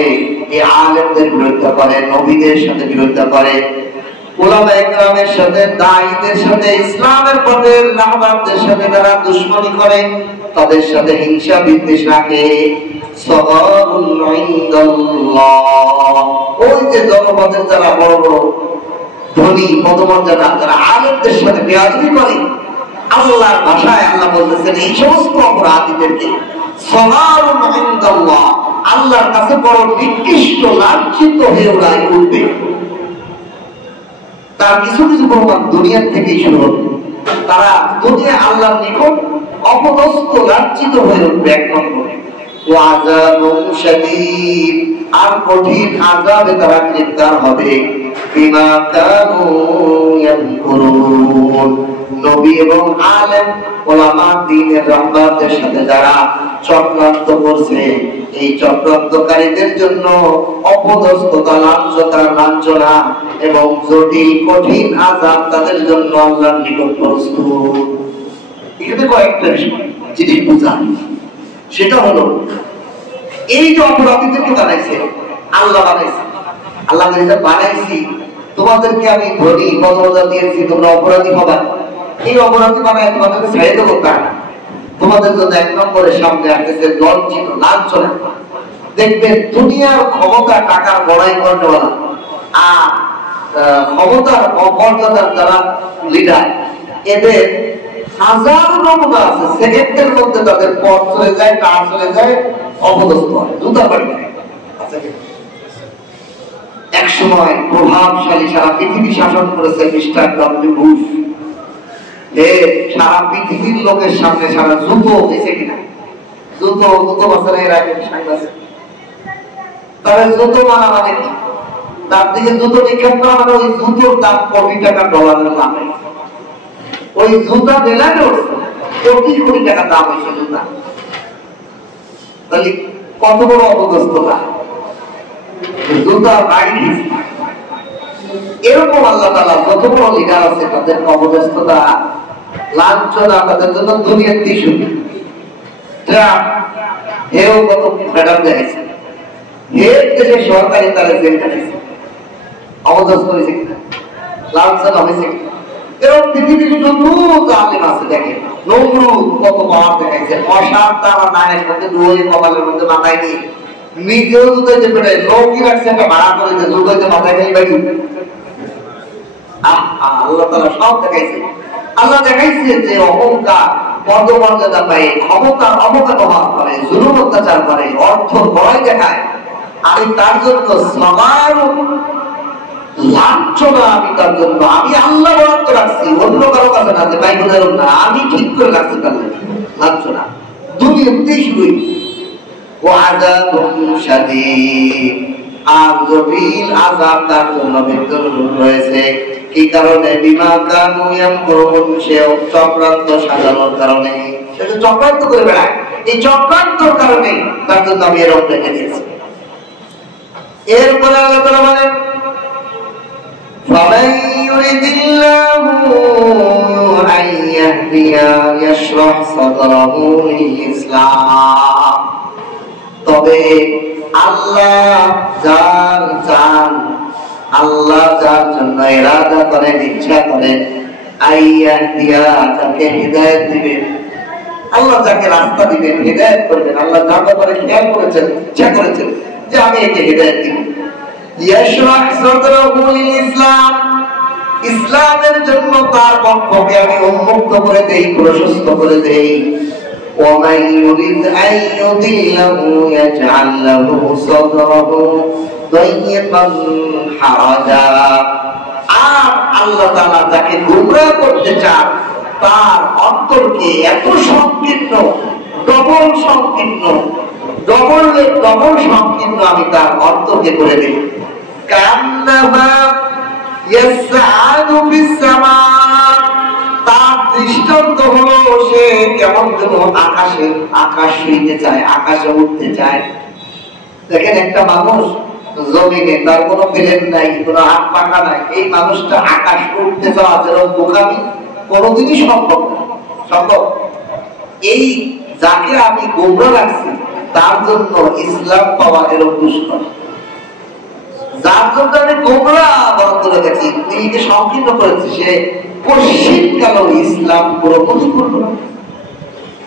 এই আলেমদের বিরোধিতা করে, নবীদের সাথে বিরোধিতা করে, উলামায়ে কেরামের সাথে, দাঈদের সাথে, ইসলামের পথের রাহবারদের সাথে যারা দুশমনি করে, তাদের সাথে হিংসা বিদ্বেষ রাখে, সাগারুন ইনদাল্লাহ, ওই যে জনপদের যারা বড় বড় ধনী পদমর্যাদা যারা আলেমদের সাথে বেয়াদবি করে, আল্লাহর ভাষায় আল্লাহ বলতেছেন এই সমস্ত অপরাধীদেরকে সাগারুন ইনদাল্লাহ, আল্লাহর কাছে বড় নিকৃষ্ট লাঞ্ছিত হয়ে ওরা উঠবে। তার কিছু কিছু প্রমাণ দুনিয়ার থেকেই শুরু হবে। তারা দুনিয়া আল্লাহর নিকট অপদস্থ লাঞ্ছিত হয়ে উঠবে। এক নম্বরে ওয়াযাবুন শাদীদ, আর কঠিন আযাবে তারা গ্রেফতার হবে। বিমা কানু ইয়ামকুরুন, নবী এবং আলেম ওলামা দ্বীনের রাহবারদের সাথে যারা চক্রান্ত করছে, এই চক্রান্তকারীদের জন্য অপদস্থতা, লাঞ্ছনা এবং জটিল কঠিন আযাব তাদের জন্য আল্লাহর নিকট প্রস্তুত। এখানে কয়েকটা জিনিস বুঝা, সেটা হলো এই যে অপরাধীদেরকে বানাইছে আল্লাহ, বানাইছে আল্লাহ বানাইছি, তোমাদেরকে আমি ধনী পদমর্যাদা দিয়েছি, তোমরা অপরাধী হবা, এই অপরাধী বানায় তোমাদেরকে ছেড়ে দেবো তা? তোমাদের জন্য এক নম্বরের সামনে আসতেছে লজ্জিত লাঞ্ছনা। দেখবেন দুনিয়ার ক্ষমতা, টাকার বড়াই করেওয়ালা আর ক্ষমতার অমর্যাদার যারা লিডার, এদের হাজারো নমুনা আছে, সেকেন্ডের মধ্যে তাদের পথ চলে যায়, কাজ চলে যায়, অপদস্থ হয়, জুতা বাড়ি যায়। এক সময় প্রভাবশালী সারা পৃথিবী শাসন করেছে মিস্টার ডব্লিউ বুশ। সারা পৃথিবীর লোকের সামনে সারা জুতো গেছে কিনা, জুতো বছর এর আগে তাহলে জুতো মানা মানে কি? তার দিকে জুতো নিক্ষেপ করা মানে ওই জুতোর দাম কোটি টাকা ডলারের দাম, ওই জুতা দিলেও কোটি কোটি টাকা দাম হয়েছে জুতা। তাহলে কত বড় অপদস্থতা, জুতা বাড়ি। এরকম আল্লাহ তাআলা কত বড় লিডার আছে, তাদের অপদস্থতা, লাঞ্ছনা তাদের জন্য দুনিয়ার টিস্যু। হেও কত ম্যাডাম দেখাইছে, হের দেশে সরকারি তারা জেল কাটাইছে, অপদস্থ হয়েছে কিনা, লাঞ্ছনা হয়েছে কিনা। এরকম পৃথিবীর যত আলেম আছে দেখেন, নমরুদ কত পাওয়ার দেখাইছে, অসার তারা নায়ের মধ্যে দুই কপালের মধ্যে মাথায় নিয়ে নিজেও জুতাইতে পেরে লোকই রাখছে, একটা ভাড়া করে জুতাইতে মাথায় খালি বাড়ি। আল্লাহ তাআলা সব দেখাইছে। আল্লাহ দেখাইছে যে অহংকার, পদমর্যাদা পায়, ক্ষমতার অপব্যবহার করে, জুলুম অত্যাচার করে, অর্থ বড়াই দেখায়, আমি তার জন্য সবার লাঞ্ছনা, আমি তার জন্য আমি আল্লাহ বরাদ্দ রাখছি, অন্য কারো কাছে না, যে ভাই বোঝার না, আমি ঠিক করে রাখছি তার লাঞ্ছনা দুনিয়াতেই শুরু। ওয়াযাবুন শাদীদ, আর জটিল আযাব তার জন্য বিদ্যমান রয়েছে। কি কারণে? বিমা কানু ইয়ামকুরুন, সে চক্রান্ত সাজানোর কারণে, সে চক্রান্ত করে বেড়ায়, এই চক্রান্তর কারণে তার জন্য আমি এরকম রেখে দিয়েছি। এরপরে আল্লাহ তাআলা বলেন فَمَن يُرِدِ اللَّهُ أَن يَهْدِيَهُ يَشْرَحْ صَدْرَهُ لِلْإِسْلَامِ, তবে আল্লাহ যার চান, আল্লাহ যার জন্য ইরাদা করেন, ইচ্ছা করেন, আইয়া দিয়া তাকে হিদায়াত দিবেন। আল্লাহ যাকে রাস্তা দিবেন, হিদায়াত করবেন। আল্লাহ যার ব্যাপারে খেয়াল করেছেন, ইচ্ছা করেছেন যে আমি একে হিদায়াত দিব। ইয়াশরাহ সাদরাহু লিল ইসলাম, ইসলামের জন্য তার বক্ষকে আমি উন্মুক্ত করে দেই, প্রশস্ত করে দেই। ومن يريد أن يضله يجعل له صدره ضيقا حرجا। আর আল্লাহ তাআলা যাকে গোমরাহ করতে চান তার অন্তরকে এত সংকীর্ণ, ডবল সংকীর্ণ, ডবল সংকীর্ণ আমি তার অন্তরকে করে দেই। কান্নামা ইয়াসআদু ফিস সামা, তার দৃষ্টান্ত হলো সে কেমন যেন আকাশ ছুঁইতে চায়, আকাশে উঠতে চায়। দেখেন একটা মানুষ জমিনে, তার কোনো প্লেন নাই, কোনো হাত পাখা নাই, এই মানুষটা আকাশ উঠতে যাওয়া যেরকম বোকামি, কোনোদিনই সম্ভব না। সম্ভব? এই যাকে আমি গোমরাহ রাখছি তার জন্য ইসলাম পাওয়া এরকম দুষ্কর। যার জন্য আমি গোমরাহ বরাদ্দ রেখেছি, নিজেকে সংকীর্ণ করেছি, সে পশ্চিম কাল ইসলাম পুরোপুরি করল না।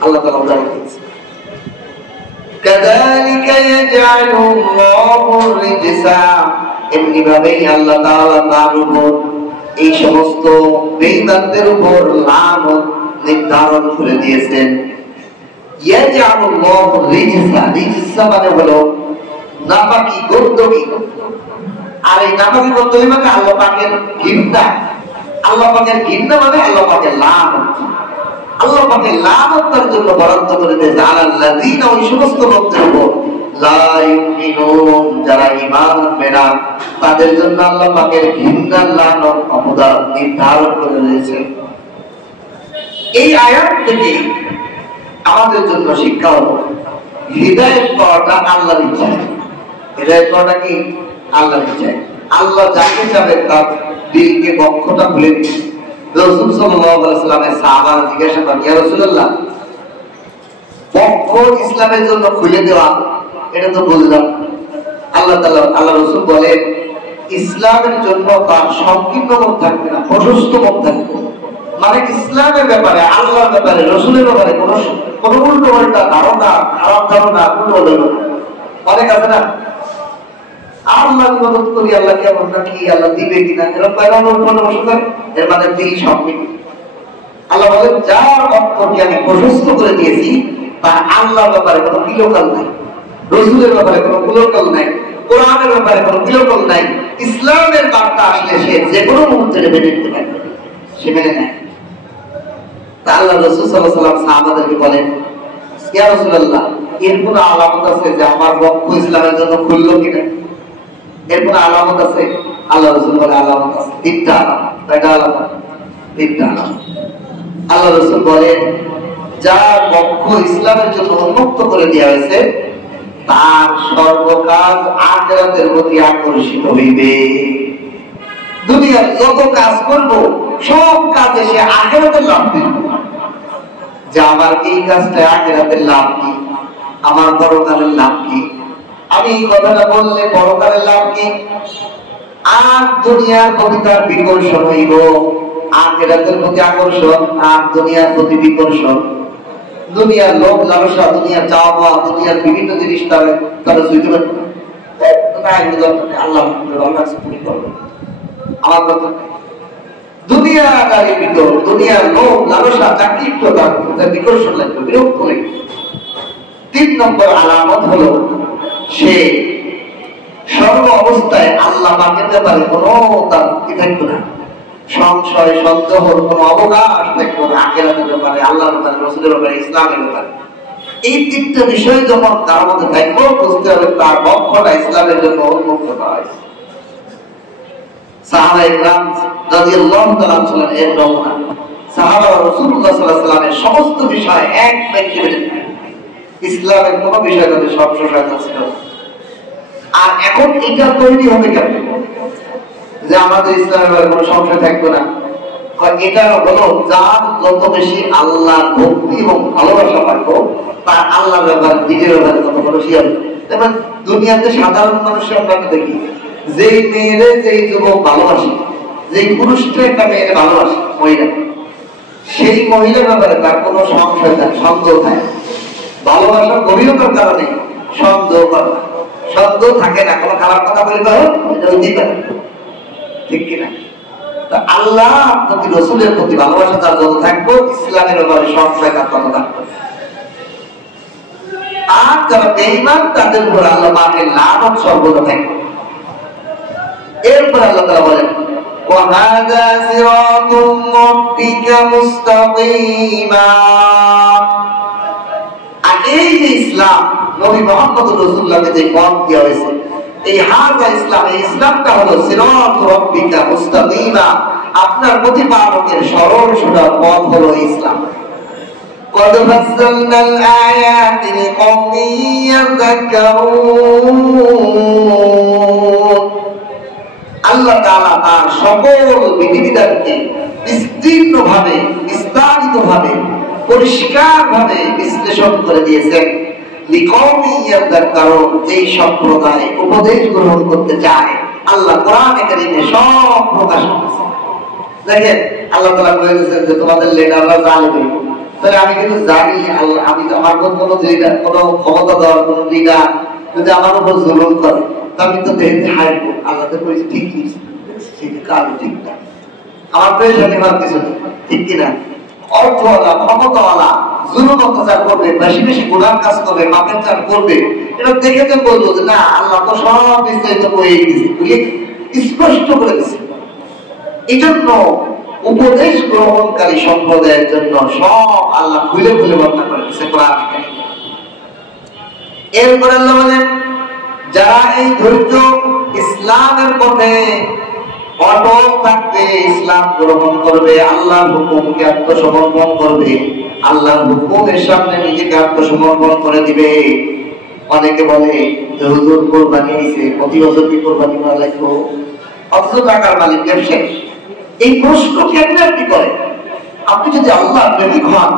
আল্লাহ তাআলা বলেছেন কাযালিকা ইয়াজআলুল্লাহুর রিজসা, এমনি ভাবেই আল্লাহ তাআলা তার উপর, এই সমস্ত বেঈমানদের উপর লানত নির্ধারণ করে দিয়েছেন। ইয়াজআলুল্লাহুর রিজসা, রিজসা মানে হলো নাপাকি, গন্ধকি। আর এই নাপাকি গন্ধকি মানে আল্লাহ পাকের ঘৃণা। আল্লাহ পাকের ঘৃণা মানে আল্লাহ পাকের লানত। আল্লাহ পাকের লানত তার জন্য বরাদ্দ করে দিয়েছে আলাল্লাযীনা, ওই সমস্ত লোকদের উপর, লা ইউমিনুন, যারা ঈমান আনবে না, তাদের জন্য আল্লাহ পাকের ঘৃণার লানত অবদান নির্ধারণ করে দিয়েছে। এই আয়াত থেকে আমাদের জন্য শিক্ষা হলো হিদায়াত পাওয়াটা আল্লাহর ইচ্ছা। হিদায়াত পাওয়াটা কি আল্লাহর ইচ্ছা। আল্লাহ যাকে চাবেন তার দিলকে, বক্ষটা খুলে দিন। রাসূল সাল্লাল্লাহু আলাইহি ওয়াসাল্লামের সাহাবারা জিজ্ঞাসা করেন, ইয়া রাসূলুল্লাহ, বক্ষ ইসলামের জন্য খুলে দেওয়া, এটা তো বুঝলাম। আল্লাহ রাসূল বলেন, ইসলামের জন্য তার সংকীর্ণ মত থাকবে না, প্রশস্ত মত থাকবে। মানে ইসলামের ব্যাপারে, আল্লাহর ব্যাপারে, রাসূলের ব্যাপারে কোনো উল্টো পাল্টা ধারণা, খারাপ ধারণা, অনেক আছে না, আল্লাহ মদত করি, আল্লাহ কেমন নাকি, আল্লাহ দিবে কিনা, এর মানে দিল সংকীর্ণ। আল্লাহ বলেন, যার অন্তরকে আমি প্রশস্ত করে দিয়েছি তার আল্লাহর ব্যাপারে কোনো বিলোকাল নাই, রাসূলের ব্যাপারে কোনো বিলোকাল নাই, কোরআনের ব্যাপারে কোনো বিলোকাল নাই। ইসলামের বার্তা আসলে সে যে কোনো মুহূর্তে মেনে নিতে পারে, সে মেনে নেয়। তা আল্লাহ রাসূল সাল্লাল্লাহু আলাইহি ওয়াসাল্লাম সাহাবাদেরকে বলেন, ইয়া রাসূলুল্লাহ, এর কোনো আলামত আছে যে আমার বক্ষ ইসলামের জন্য খুললো কিনা? এর কোনো আলামত আছে? আল্লাহ রাসূল বলে, আলামত আছে, তিনটা আলামত। কয়টা আলামত? তিনটা আলামত। আল্লাহ রাসূল বলেন, যার বক্ষ ইসলামের জন্য উন্মুক্ত করে দেওয়া হয়েছে তার সর্বকাজ আখিরাতের প্রতি আকর্ষিত হইবে। দুনিয়ার যত কাজ করব সব কাজে সে আখিরাতের লাভ দিবে। যে আমার এই কাজটা আখিরাতের লাভ কি, আমার পরকালের লাভ কি, আমি এই কথাটা বললে পরকালের লাভ কি, আর দুনিয়ার প্রতি তার বিকর্ষণ হইব, আখিরাতের প্রতি আকর্ষণ, আর দুনিয়ার প্রতি বিকর্ষণ। দুনিয়ার লোভ লালসা, দুনিয়ার চাওয়া পাওয়া, দুনিয়ার বিভিন্ন জিনিস তারা সইতে পারবে না। আল্লাহ আমার কথা, দুনিয়াদারির ভিতর দুনিয়ার লোভ লালসা, চাকরিটা বিকর্ষণ লাগবে, বিরক্ত লাগবে। 3 নম্বর আলামত হলো সে সর্ব অবস্থায় আল্লাহ পাকের ব্যাপারে কোনো তার কি থাকবে না, সংশয় সন্দেহর কোনো অবকাশ থাকবে না। আখিরাতের ব্যাপারে, আল্লাহর ব্যাপারে, রাসূলের ব্যাপারে, ইসলামের ব্যাপারে, এই 3টা বিষয় যখন তার মধ্যে থাকবে, বুঝতে হবে তার বক্ষটা ইসলামের জন্য উন্মুক্ত করা হয়েছে। সাহাবায়ে কেরাম রাদিয়াল্লাহু তাআলা ছিলেন এর নমুনা। সাহাবারা রাসূলুল্লাহ সাল্লাল্লাহু আলাইহি ওয়াসাল্লামের সমস্ত বিষয় এক ব্যক্তির, ইসলামের কোন বিষয় তাদের সব সহায়তা ছিল। আর এখন এটা তৈরি হবে কেন যে আমাদের ইসলামের কোনো সংশয় থাকবে না? এটা হলো যার যত বেশি আল্লাহর ভক্তি এবং ভালোবাসা থাকবে, তার আল্লাহর ব্যাপারে, নিজের ব্যাপারে তত বেশি হবে। এবার দুনিয়াতে সাধারণ মানুষের আমরা দেখি, যেই মেয়েরে যেই যুবক ভালোবাসে, যেই পুরুষটা একটা মেয়েরে ভালোবাসে মহিলা, সেই মহিলার ব্যাপারে তার কোনো সংশয় থাকে, সন্দেহ থাকে, ভালোবাসার গভীরতার কারণে সন্দেহ করে, সন্দেহ থাকে না, কোনো খারাপ কথা বলে পারো এটা হইতেই পারে, ঠিক কিনা? আল্লাহ প্রতি রসুলের প্রতি ভালোবাসা তার যত থাকবো, ইসলামের ব্যাপারে সংশয় তার তত থাকবে। আর যারা বেঈমান তাদের উপর আল্লাহ পাকের লানত সর্বদা থাকবে। এরপর আল্লাহ তাআলা বলেন ওয়াহাদা সিরাতুম রাব্বিকা মুস্তাকিমা। আর এই যে ইসলাম, নবী মুহাম্মদ রাসূলুল্লাহকে যে পথ দেওয়া হয়েছে, এই হাজা ইসলাম, এই ইসলামটা হলো সিরাত রাব্বিকা মুস্তাকিমা, আপনার প্রতিপালকের সরল সোজা পথ হলো ইসলাম। قد فصلنا الآيات لقوم يذكرون। আল্লাহ তাআলা তার সকল বিধিবিধানকে বিস্তীর্ণভাবে, বিস্তারিতভাবে, পরিষ্কারভাবে বিশ্লেষণ করে দিয়েছেন লিকওমি ইয়াযাক্কারুন, যেই সম্প্রদায় উপদেশ গ্রহণ করতে চায়। আল্লাহ কোরআনে কারীমে সব প্রকাশ করেছে। দেখেন আল্লাহ তাআলা বলেছেন যে তোমাদের লিডাররা জালিম। তাহলে আমি কিন্তু জানি আল্লাহ, আমি আমার কোনো লিডার, কোনো ক্ষমতা দেওয়ার কোনো লিডার যদি আমার উপর জুলুম করে, আমি তো দেখতে হারবো। আল্লাহ তো বলেছে ঠিকই, সেটা কারণ ঠিক না, আমার পেশানি হওয়ার কিছু নেই, ঠিক কিনা? অর্থওয়ালা, ক্ষমতাওয়ালা জুলুম অত্যাচার করবে, বেশি বেশি গুনার কাজ করবে, পাপের কাজ করবে, এটা দেখে তো বলবো যে না, আল্লাহ তো সব বিস্তারিত বলে দিয়েছে, স্পষ্ট করে দিয়েছে। এই জন্য উপদেশ গ্রহণকারী সম্প্রদায়ের জন্য সব আল্লাহ খুলে খুলে বর্ণনা করে দিয়েছে কোরআনে কারীমে। এরপর আল্লাহ বলেন যারা এই ধৈর্য ইসলামের পথে অটল থাকবে, ইসলাম গ্রহণ করবে, আল্লাহর হুকুমকে আত্মসমর্পণ করবে, আল্লাহর হুকুমের সামনে নিজেকে আত্মসমর্পণ করে দিবে। অনেকে বলে যে হুজুর কোরবানি হইছে, প্রতি বছর কি কোরবানি করা লাগবে, অথচ টাকার মালিক ব্যবসায়ী। এই প্রশ্ন কেন আপনি করেন? আপনি যদি আল্লাহর প্রেমিক হন,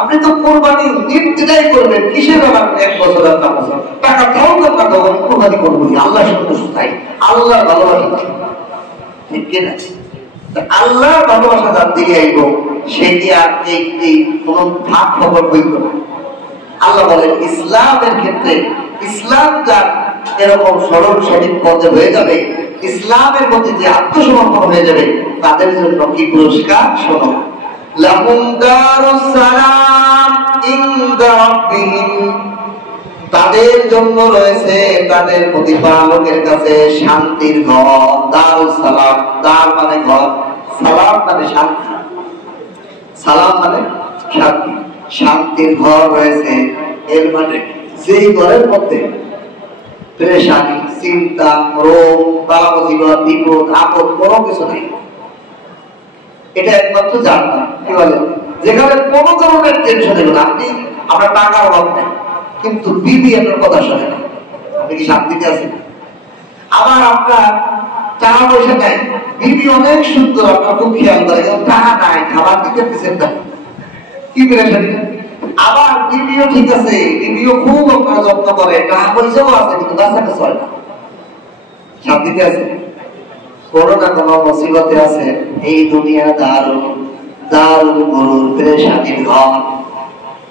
আপনি তো কোরবানি নির্দ্বিধায় করবেন। কিসের ব্যাপার? 1 বছর আর 4 বছর টাকা দাও না দাও, কোরবানি করবো, আল্লাহ সন্তুষ্ট তাই, আল্লাহর ভালোবাসা, ঠিক কিনা? আল্লাহর ভালোবাসা যার দিকে আইব, সে কি আর এই কোন ভাগ খবর হইল না। আল্লাহ বলেন ইসলামের ক্ষেত্রে, ইসলাম যার এরকম সরল সঠিক পথে হয়ে যাবে, ইসলামের প্রতি যে আত্মসমর্পণ হয়ে যাবে, তাদের জন্য কি পুরস্কার? শোনো, লাহুম দারুস সালাম ইনদা রাব্বিহিম, তাদের জন্য রয়েছে তাদের প্রতিপালকের কাছে শান্তির ঘর। দারুস সালাম, দার মানে ঘর, সালাম মানে শান্তি, সালাম মানে শান্তি, শান্তির ঘর রয়েছে। এর মানে যেই ঘরের মধ্যে পেরেশানি, চিন্তা, রোগ, বালা মুসিবত, বিপদ আপদ কোনো কিছু নেই, এটা একমাত্র জান্নাত। কি বলে? যেখানে কোনো ধরনের টেনশন নেই, আপনি আপনার টাকার অভাব নেই, কিন্তু বিবি আপনার কথা শোনে না, আপনি কি শান্তিতে আছেন? আবার আপনার টাকা পয়সা নাই, বিবি অনেক সুন্দর, আপনার খুব খেয়াল করে, টাকা নাই, খাবার দিতে পেছেন না, কি পেরেশানি। আবার বিবিও ঠিক আছে, বিবিও খুব আপনার যত্ন করে, টাকা পয়সাও আছে, কিন্তু বাচ্চাটা চলে না, শান্তিতে আছে? কোনো না কোনো মুসিবতে আছে। এই দুনিয়া দারুল দারুল গরুর পেরেশানির ঘর,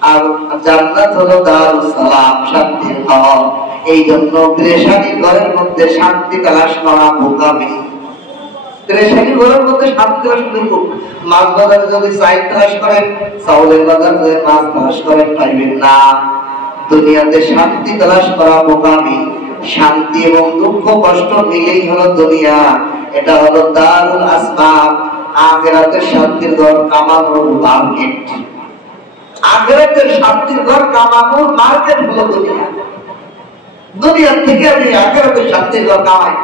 আর জান্নাত হলো দারুস সালাম, শান্তির ঘর। এই জন্য পেরেশানির ঘরের মধ্যে শান্তি তালাশ করা বোকামি। পেরেশানির ঘরের মধ্যে শান্তি তালাশ করব। মাছ বাজারে যদি চাল তালাশ করেন, চাউলের বাজারে মাছ তালাশ করেন, পাইবেন না। দুনিয়াতে শান্তি তালাশ করা বোকামি। শান্তি এবং দুঃখ কষ্ট মিলেই হলো দুনিয়া। এটা হলো দারুল আসবাব, আখিরাতের শান্তির ঘর কামানোর মার্কেট। আখিরাতের শান্তির ঘর কামানোর মার্কেট হলো দুনিয়া। দুনিয়া থেকে আমি আখিরাতের শান্তির ঘর কামাই।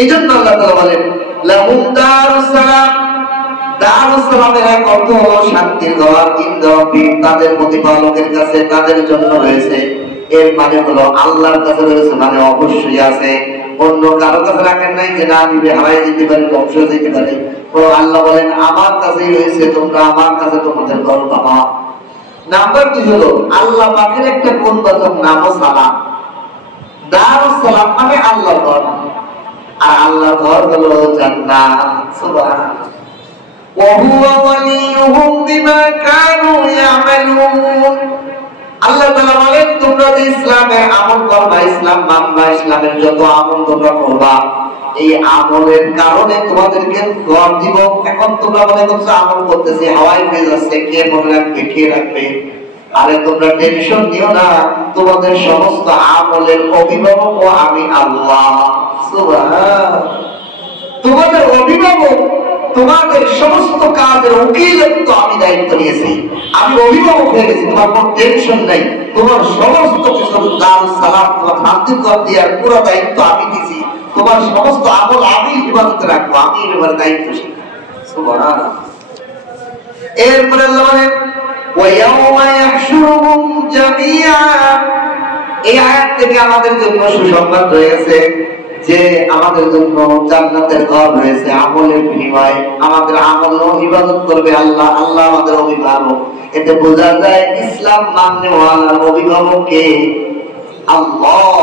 এই জন্য আল্লাহ তাআলা বলেন লাহুম দারুস সালাম, দারুস সালামের এক অর্থ হলো শান্তির ঘর, ইনদা রাব্বিহিম, তাদের প্রতিপালকের কাছে তাদের জন্য রয়েছে। এর মানে হলো আল্লাহর কাছে রয়েছে, মানে অবশ্যই আছে, অন্য কারো কাছে রাখেন নাই যে না দিবে হারাই যেতে পারে, ধ্বংস হয়ে যেতে পারে। তো আল্লাহ বলেন আমার কাছেই রয়েছে, তোমরা আমার কাছে তোমাদের ঘর পাবা। নাম্বার 2 হলো আল্লাহ পাকের একটা গুণবাচক নামও সালাম। দারুস সালাম মানে আল্লাহর ঘর, আর আল্লাহর ঘর হলো জান্নাত। সুবহানাল্লাহ। ওয়া হুয়া ওয়ালিয়ুহুম বিমা কানু ইয়ামালুন। আল্লাহ তাআলা বলেন, তোমরা যে ইসলামে আমল করবা, ইসলাম মানবা, ইসলামের যত আমল তোমরা করবা, এই আমলের কারণে তোমাদেরকে ঘর দিব। এখন তোমরা মনে করছো আমল করতেছি, হাওয়ায় উড়ে যাচ্ছে, কে মনে রাখবে, কে রাখবে? আরে তোমরা টেনশন নিও না, তোমাদের সমস্ত আমলের অভিভাবক ও আমি আল্লাহ। সুবহান। তোমাদের অভিভাবক, তোমাদের সমস্ত কাজের উকিলত্ব আমি দায়িত্ব নিয়েছি, আমি অভিভাবক হয়ে গেছি, তোমার কোনো টেনশন নাই। তোমার সমস্ত কিছু দারুস সালাম, তোমার হাতে কর দেওয়ার পুরো দায়িত্ব আমি দিয়েছি। তোমার সমস্ত আমল আমি হেফাজতে রাখবো, আমি এবার দায়িত্বশীল। সুবহানাল্লাহ। এরপরে আল্লাহ বলেন, ওয়ায়াউমা ইয়াহশুরুহুম জামিআ। এই আয়াত থেকে আমাদের জন্য সুসংবাদ রয়েছে যে আমাদের জন্য জান্নাতের ঘর রয়েছে আমলের বিনিময়ে। আমাদের আমল ইবাদত করবে আল্লাহ, আল্লাহ আমাদের অভিভাবক। এতে বোঝা যায় ইসলাম মাননেওয়ালার অভিভাবক কে? আল্লাহ।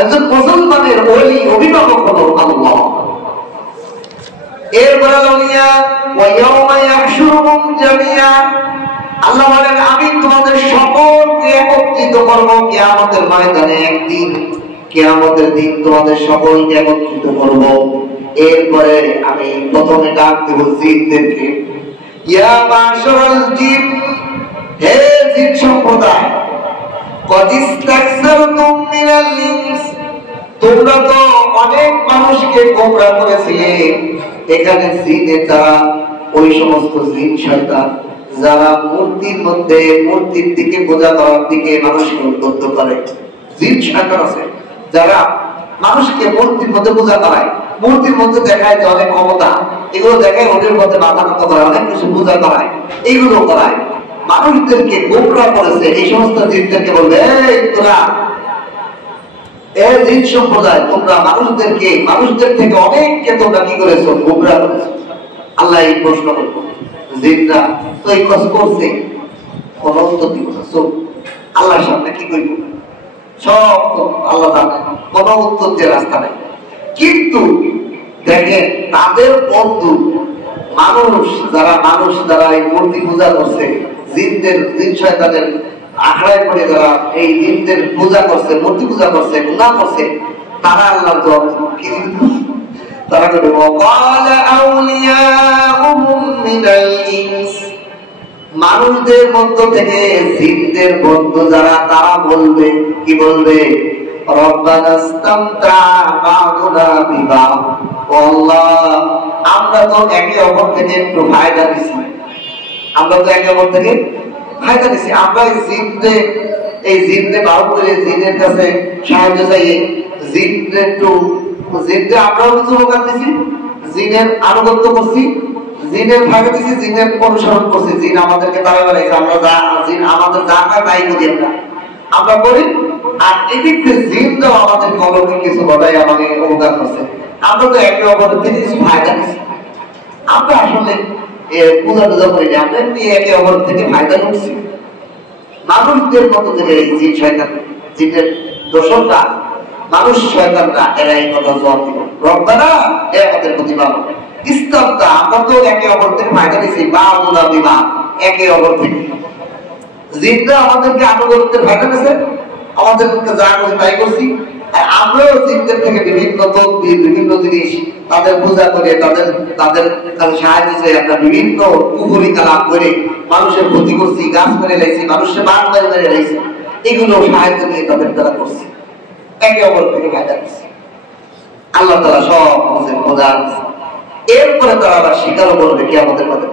একজন মুসলমানের ওলি অভিভাবক হলো আল্লাহ। এরপরে ওয়ায়াউমা ইয়াহশুরুহুম জামিআ, আল্লাহ বলেন আমি তোমাদের সকলকে একত্রিত করব কিয়ামতের ময়দানে। একদিন কিয়ামতের দিন তোমাদের সকলকে একত্রিত করব। এরপরে আমি প্রথমে ডাক দেব জিনদেরকে, ইয়া মাশারাল জিন, হে জিন সম্প্রদায়, কদ ইস্তাকসারতুম মিনাল ইনস, তোমরা তো অনেক মানুষকে গোমরাহ করেছিলে। এখানে জিনে তারা ওই সমস্ত জিন শয়তান যারা মূর্তির মধ্যে, মূর্তির দিকে পূজা করার দিকে মানুষকে উদ্বুদ্ধ করে। জিন শয়তান আছে যারা মানুষকে মূর্তির মধ্যে পূজা করায়, মূর্তির মধ্যে দেখায় যে অনেক ক্ষমতা, এগুলো দেখায় ওদের মধ্যে মাথা নত করে, অনেক কিছু পূজা করায়, এইগুলো করায়, মানুষদেরকে গোমরাহ করেছে। এই সমস্ত জিনদেরকে বলবে, এই তোরা, এই জিন সম্প্রদায়, তোমরা মানুষদেরকে, মানুষদের থেকে অনেককে তোমরা কি করেছো? গোমরাহ করেছো। আল্লাহ এই প্রশ্ন করবো, জিনরা তো এই কাজ করছে, কোন উত্তর দিব না। আল্লাহর সামনে কি করবো? সব আল্লাহ জানে, কোন উত্তর দিয়ে রাস্তা নেই। কিন্তু দেখেন তাদের বন্ধু মানুষ যারা এই মূর্তি পূজা করছে, জিনদের, জিন শয়তানের আখড়ায় পড়ে যারা এই জিনদের পূজা করছে, মূর্তি পূজা করছে, গুনাহ করছে, তারা আল্লাহর জবাব কি দিবে? তারা বলবে, ওয়াকালা আউলিয়াউহুম মিনাল ইনস, মানুষদের মধ্য থেকে জিনদের বন্ধু যারা, তারা বলবে, কি বলবে? রব্বানা ইসতামতা বা'দুনা বিবা'দ, ও আল্লাহ আমরা তো একে অপর থেকে একটু ফায়দা দিছি, আমরা তো একে অপর থেকে ফায়দা দিছি। আমরা এই জিনদের বাহু করে জিনের কাছে সাহায্য চাইয়ে, জিনদের আমরাও কিছু উপকার দিছি, জিনের আনুগত্য করছি, জিনের ফায়দা দিছি, জিনের অনুসরণ করছি, জিন আমাদেরকে তারা বেড়াইছে, আমরা জিন আমাদের যা পায় তাই করি, আমরা করি। আর এদিকে জিনরাও আমাদের কলমে কিছু বলাই আমাকে উপকার করছে, আমরা তো একে অপরের থেকে কিছু ফায়দা দিচ্ছি। আমরা আসলে পূজা টুজা করি না, আমরা একে অপরের থেকে ফায়দা নিচ্ছি। মানুষদের মতো থেকে এই জিন শয়তান, জিনের দোষররা, মানুষ শয়তানরা, এরা এই কথা জবাব দিল, রব্বানা এ আমাদের প্রতিপালক ইসতামতা, আমরা তো একে অপর থেকে ফায়দা নিচ্ছি, বা'দুনা বিবা'দ, একে অপর থেকে। জিনরা আমাদেরকে আনুগত্যের ফায়দা নিয়েছে, আমাদেরকে যা করছি তাই করছি, আর আমরাও জিনদের থেকে বিভিন্ন তদবির, বিভিন্ন জিনিস তাদের পূজা করে, তাদের সাহায্য চাই, আমরা বিভিন্ন কুফরি কালাম করে মানুষের ক্ষতি করছি, গাছ মেরে লাইছি, মানুষের বান মেরে লাইছি, এগুলো সাহায্য নিয়ে তাদের দ্বারা করছি, একে অপর থেকে ফায়দা নিচ্ছি। আল্লাহ তাআলা সব বুঝেন, বোঝা। এরপরে তারা আবার স্বীকারও করবে কিয়ামতের মাঠে,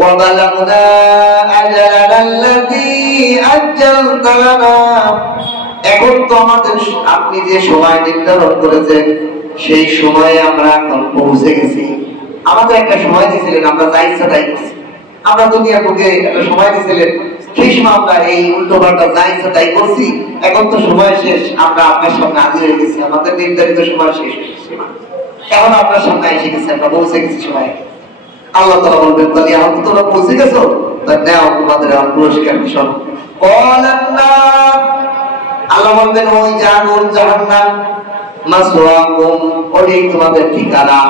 وَبَلَغْنَا أَجَلَنَا الَّذِي أَجَّلْتَ لَنَا, এখন তো আমাদের আপনি যে সময় নির্ধারণ করেছেন সেই সময়ে আমরা এখন পৌঁছে গেছি। আমাদের একটা সময় দিয়েছিলেন, আমরা যা ইচ্ছা তাই করছি। আমরা দুনিয়ার বুকে একটা সময় দিয়েছিলেন, সেই সময় আমরা এই উল্টো পাল্টা যা ইচ্ছা তাই করছি। এখন তো সময় শেষ, আমরা আপনার সামনে হাজির হয়ে গেছি, আমাদের নির্ধারিত সময় শেষ হয়ে গেছে, এখন আপনার সামনে এসে গেছি, আমরা পৌঁছে গেছি সময়। আল্লাহ তাআলা বলবেন, তাহলে এখন তো তোমরা পৌঁছে গেছো, তাই নাও তোমাদের পুরস্কার। আল্লাহ বলবেন ওই জাহান্নাম জাহান্নাম মাসওয়াকুম ওই তোমাদের ঠিকানা,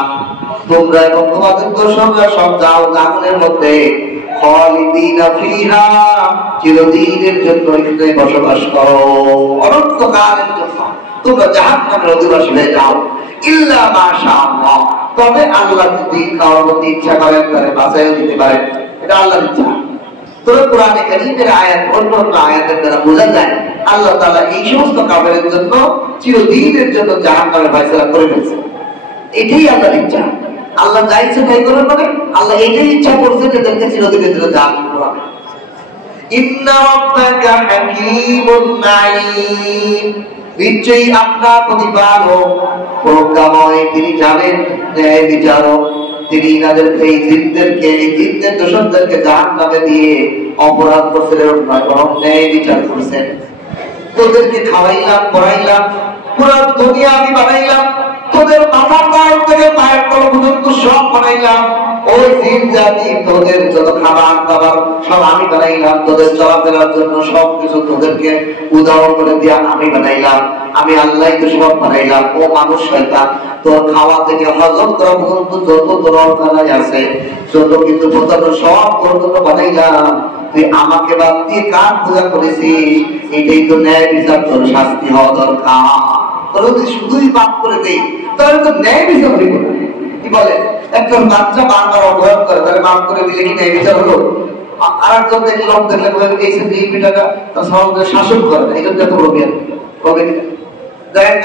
তোমরা এবং তোমাদের দোসররা সব যাও জাহান্নামের মধ্যে, খালিদিনা ফিহা চিরদিনের জন্য এখানে বসবাস করো, অনন্তকালের জন্য তোমরা জাহান্নামের অধিবাসী হয়ে যাও। ইল্লা মাশাআল্লাহ, তবে আল্লাহ যদি কারোর প্রতি ইচ্ছা করেন তাহলে বাঁচাইও দিতে পারেন, এটা আল্লাহর ইচ্ছা। তবে কোরআনে কারীমের আয়াত অন্য অন্য আয়াতের দ্বারা বোঝা যায় আল্লাহ তাআলা এই সমস্ত কাফেরের জন্য চিরদিনের জন্য জাহান্নামের ফয়সালা করে ফেলছেন। এটাই আল্লাহর ইচ্ছা। আল্লাহ যা ইচ্ছা তাই করেন, মানে আল্লাহ এটাই ইচ্ছা করছেন যে তাদেরকে চিরদিনের জন্য জাহান্নামে পোড়াবেন। ইন্না রাব্বাকা হাকীমুন আলীম, নিশ্চয়ই আপনার প্রতিপালক প্রজ্ঞাময়, তিনি জানেন, ন্যায় বিচারক। তিনি ইনাদেরকে এই জিনদের দোষরদেরকে জাহান্নামে দিয়ে অপরাধ করছেন এরকম নয়, বরং ন্যায় বিচার করছেন। তোদেরকে খাওয়াইলাম পড়াইলাম, পুরো দুনিয়া আমি বানাইলাম, তোদের মাথার তালু থেকে পায়ের তল পর্যন্ত সব বানাইলাম। ওই জিন জাতি তোদের যত খাবার দাবার সব আমি বানাইলাম, তোদের চলাফেরার জন্য সবকিছু তোদেরকে উদাহরণ করে দিয়া আমি বানাইলাম। আমি আল্লাহ তো সব বানাইলাম। ও মানুষ শয়তান, তোর খাওয়া থেকে হজম করা পর্যন্ত যত তোর অর্গানাই আছে, যত কিন্তু বোঝানো সব তোর জন্য বানাইলাম। তুই আমাকে বাদ দিয়ে কার পূজা করেছিস, এটাই তো ন্যায় বিচার, তোর শাস্তি হওয়া দরকার। তোর যদি শুধুই পাপ করে দেই তাহলে তো ন্যায় বিচার হইব না। কি বলে, একজন বাচ্চা বারবার অপরাধ করে তাহলে মাফ করে দিলে কি ন্যায় বিচার হলো? আর একজন দেখলে লোক দেখলে বলে এই পিটাটা তার সমাজে শাসন করে না, এই জন্য এত বড় জ্ঞান হবে।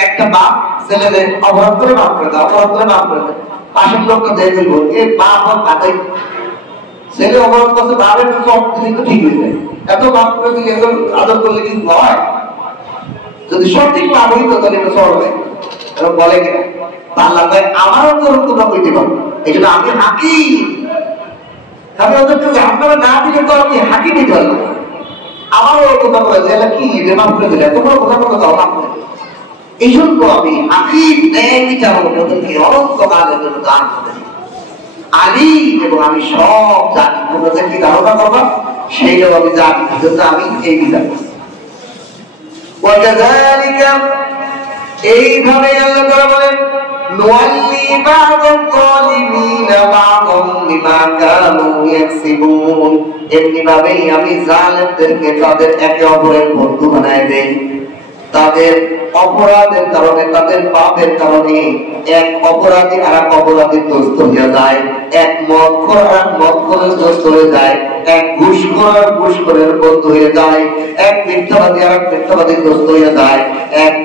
একটা বাপ ছেলেদের অপরাধ করে মাফ করে দেয়, অপরাধ করে মাফ করে দেয়, পাশের লোকটা দেখে বলবো এ বাপ আমার কাটাই ছেলে অপরাধ করছে, বাপের সব দিন তো ঠিক হয়ে যায়। এত মাফ করে দিলে এত আদর করলে কি হয়? যদি সঠিক মাফ হইত তাহলে এটা সরল হয়। বলে কিনা আল্লাহ ভাই আমারও তো তোমরা কইতে পারবো, এই জন্য আমি হাকিম। আমি ওদেরকে জাহান্নামে না দিলে তো আমি হাকিম দিতে পারবো। আমারও কথা বলে যে কি যে মাফ করে দিলে তোমরা কথা বলে দাও মাফ করে, এই জন্য আমি হাকিম ন্যায় বিচারক ওদেরকে অনন্তকালের জন্য দান করে দিই। আলিম, এবং আমি সব জানি, তোমরা কি ধারণা করবা সেইটাও আমি জানি, জন্য আমি এই বিচার করছি। এইভাবে আল্লাহ তাআলা বলেন নুওয়াল্লি বা'দাল যালিমিনা বা'দাম বিমা কানু ইয়াকসিবুন, এমনি ভাবেই আমি জালেমদেরকে তাদের একে অপরের বন্ধু বানায় দেই। তাদের অপরাধের কারণে, তাদের পাপের কারণে এক অপরাধী আর এক অপরাধীর দোস্ত হয়ে যায়, এক মদখোর আর এক মদখোরের দোস্ত হয়ে যায়, এক ঘুষখোর আর ঘুষখোরের বন্ধু হয়ে যায়, এক মিথ্যাবাদী আর এক মিথ্যাবাদীর দোস্ত হয়ে যায়, এক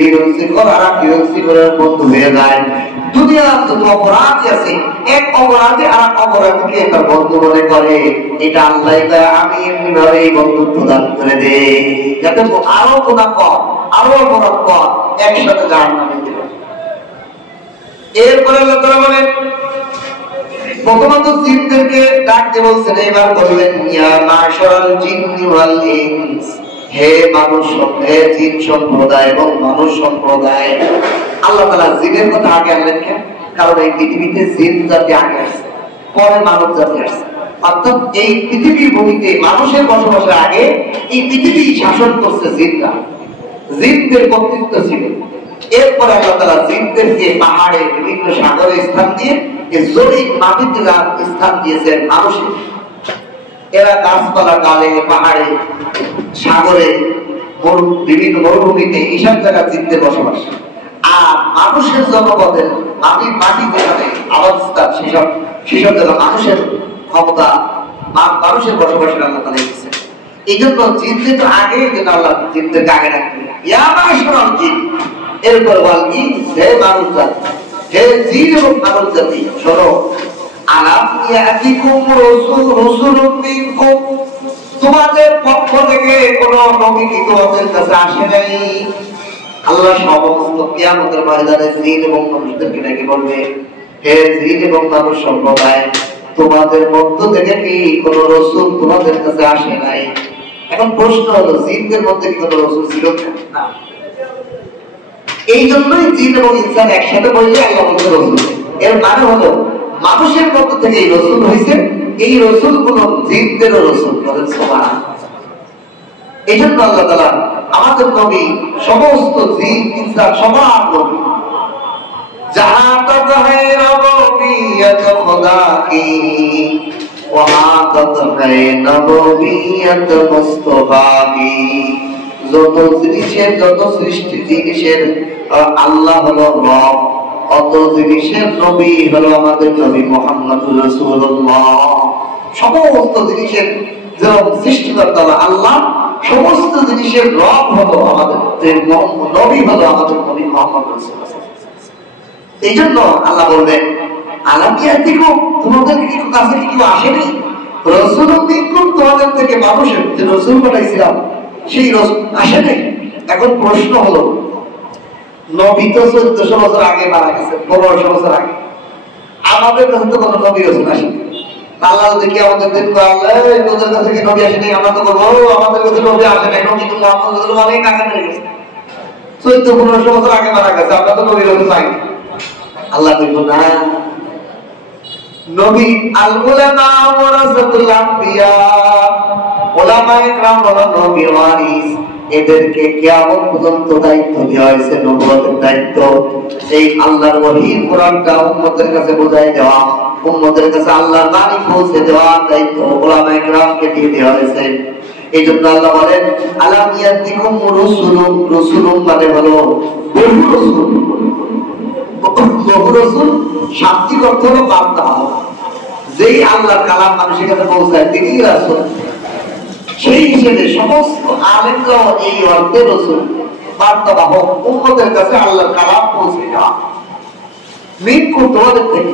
হিরোসিকর আর এক হিরোসিকরের বন্ধু হয়ে যায়। দুনিয়ার যত অপরাধী আছে এক অপরাধী আর এক অপরাধীকে তার বন্ধু মনে করে। এটা আল্লাহ আমি এমনিভাবে বন্ধুত্ব দান করে দেই যাতে আরো গুনাহ কর, আরো অপরাধ কর, একসাথে জাহান্নামে দিবে। এরপরে আল্লাহ তাআলা বলেন প্রথমত জিনদেরকে ডাকতে বলছেন, এবার বললেন ইয়া মাশারাল জিন্নি ওয়াল ইনস, হে মানুষ, হে জিন সম্প্রদায় এবং মানুষ সম্প্রদায়। আল্লাহ তাআলা জিনের কথা আগে আনলেন কেন? কারণ এই পৃথিবীতে জিন জাতি আগে আসছে, পরে মানব জাতি আসছে। অর্থাৎ এই পৃথিবীর ভূমিতে মানুষের বসবাসের আগে এই পৃথিবী শাসন করছে জিনরা, জিনদের কর্তৃত্ব ছিল। এরপরে আল্লাহ তাআলা জিনদেরকে পাহাড়ে, বিভিন্ন সাগরে স্থান দিয়ে জরিপ মাটিতে স্থান দিয়েছেন মানুষের। এরা গাছপালা ডালে, পাহাড়ে, সাগরে, বিভিন্ন মরুভূমিতে এইসব জায়গায় জিনদের বসবাস। আর মানুষের জনপদের মাটি যেখানে অবস্থান সেসব জায়গা মানুষের ক্ষমতা, মানুষের বসবাসের আল্লাহ তাআলা দিয়েছেন। এই জন্য জিনদের তো আগে যেটা আল্লাহ জিনদেরকে আগে রাখবেন ইয়া মাশারাল জিন, এরপর বল কি হে মানুষ জাতি, হে জিন এবং মানুষ জাতি শোনো, আলাম ইয়াতিকুম রাসূলুম মিনকুম, তোমাদের পক্ষ থেকে কোন নবী কি তোমাদের কাছে আসে নাই? আল্লাহ সমস্ত কিয়ামতের ময়দানে জিন এবং মানুষদেরকে ডেকে বলবে হে জিন এবং মানুষ সম্প্রদায়, তোমাদের মধ্য থেকে কি কোন রাসূল তোমাদের কাছে আসে নাই? এখন প্রশ্ন হলো জিনদের মধ্যে কি কোন রাসূল ছিল না? এই জন্যই জিন এবং ইনসান একসাথে বললে আল্লাহ বলতে রাসূল। এর মানে হলো মানুষের মধ্য থেকে এই রাসূল হয়েছে, এই রাসূল কোন জিনদেরও রাসূল। বলেন সুবহানাল্লাহ। এই জন্য আল্লাহ তাআলা আমাদের নবী সমস্ত জিন ইনসান সবার নবী। जहां तक है नबूवियत खुदा की वहां तक है नबूवियत मुस्तफा की। যত জিনিসের যত সৃষ্টি জিনিসের আল্লাহ হলো রব, অত জিনিসের নবী হলো আমাদের নবী মুহাম্মদুর রাসূলুল্লাহ। সমস্ত জিনিসের যে সৃষ্টিকর্তা আল্লাহ, সমস্ত জিনিসের রব হলো আমাদের নবী, হলো আমাদের নবী মুহাম্মদ রাসূলুল্লাহ। এই জন্য আল্লাহ বলবেন আলামিয়াতিকুম, তোমাদের কি কাছে কি কেউ আসেনি? রাসূলুম মিনকুম, তোমাদের থেকে মানুষের যে রাসূল পাঠাইছিলাম সেই রাসূল আসে নাই। এখন প্রশ্ন হলো, নবী তো 1400 বছর আগে মারা গেছে, 1500 বছর আগে, আমাদের কাছে তো কোনো নবী রাসূল আসেনি। আল্লাহ যদি কি আমাদের দিন আল্লাহ তোদের কাছে কি নবী আসেনি, আমরা তো বলবো আমাদের কাছে নবী আসে নাই, নবী তো মুহাম্মদ রাসূলুল্লাহ অনেক আগে মরে গেছে, 1400-1500 বছর আগে মারা গেছে, আমরা তো নবী রাসূল পাইনি। আল্লাহ বলল না, নবী আল উলামা ওয়ারাসাতুল আমবিয়া, উলামায়ে কেরাম হলো নবী ওয়ারিস, এদেরকে কিয়ামত পর্যন্ত দায়িত্ব দেওয়া হয়েছে, নবুয়তের দায়িত্ব। এই আল্লাহর ওহী কোরআনটা উম্মতের কাছে বোঝাই দেওয়া, উম্মতের কাছে আল্লাহর বাণী পৌঁছে দেওয়ার দায়িত্ব উলামায়ে কেরামকে দিয়ে দেওয়া হয়েছে। এই জন্য আল্লাহ বলেন আলাম ইয়াতিকুম রুসুলুম, রসুলুম মানে হলো বহু রসুল। বহু রসুল শাব্দিক অর্থ হলো বার্তা, যেই আল্লাহর কালাম মানুষের কাছে পৌঁছায় তিনি রাসূল। সেই হিসেবে সমস্ত আলেমরাও এই অর্থে রসুল, বার্তাবাহক, উম্মতের কাছে আল্লাহর কালাম পৌঁছে দেওয়া। মিনকুম, তোমাদের থেকে,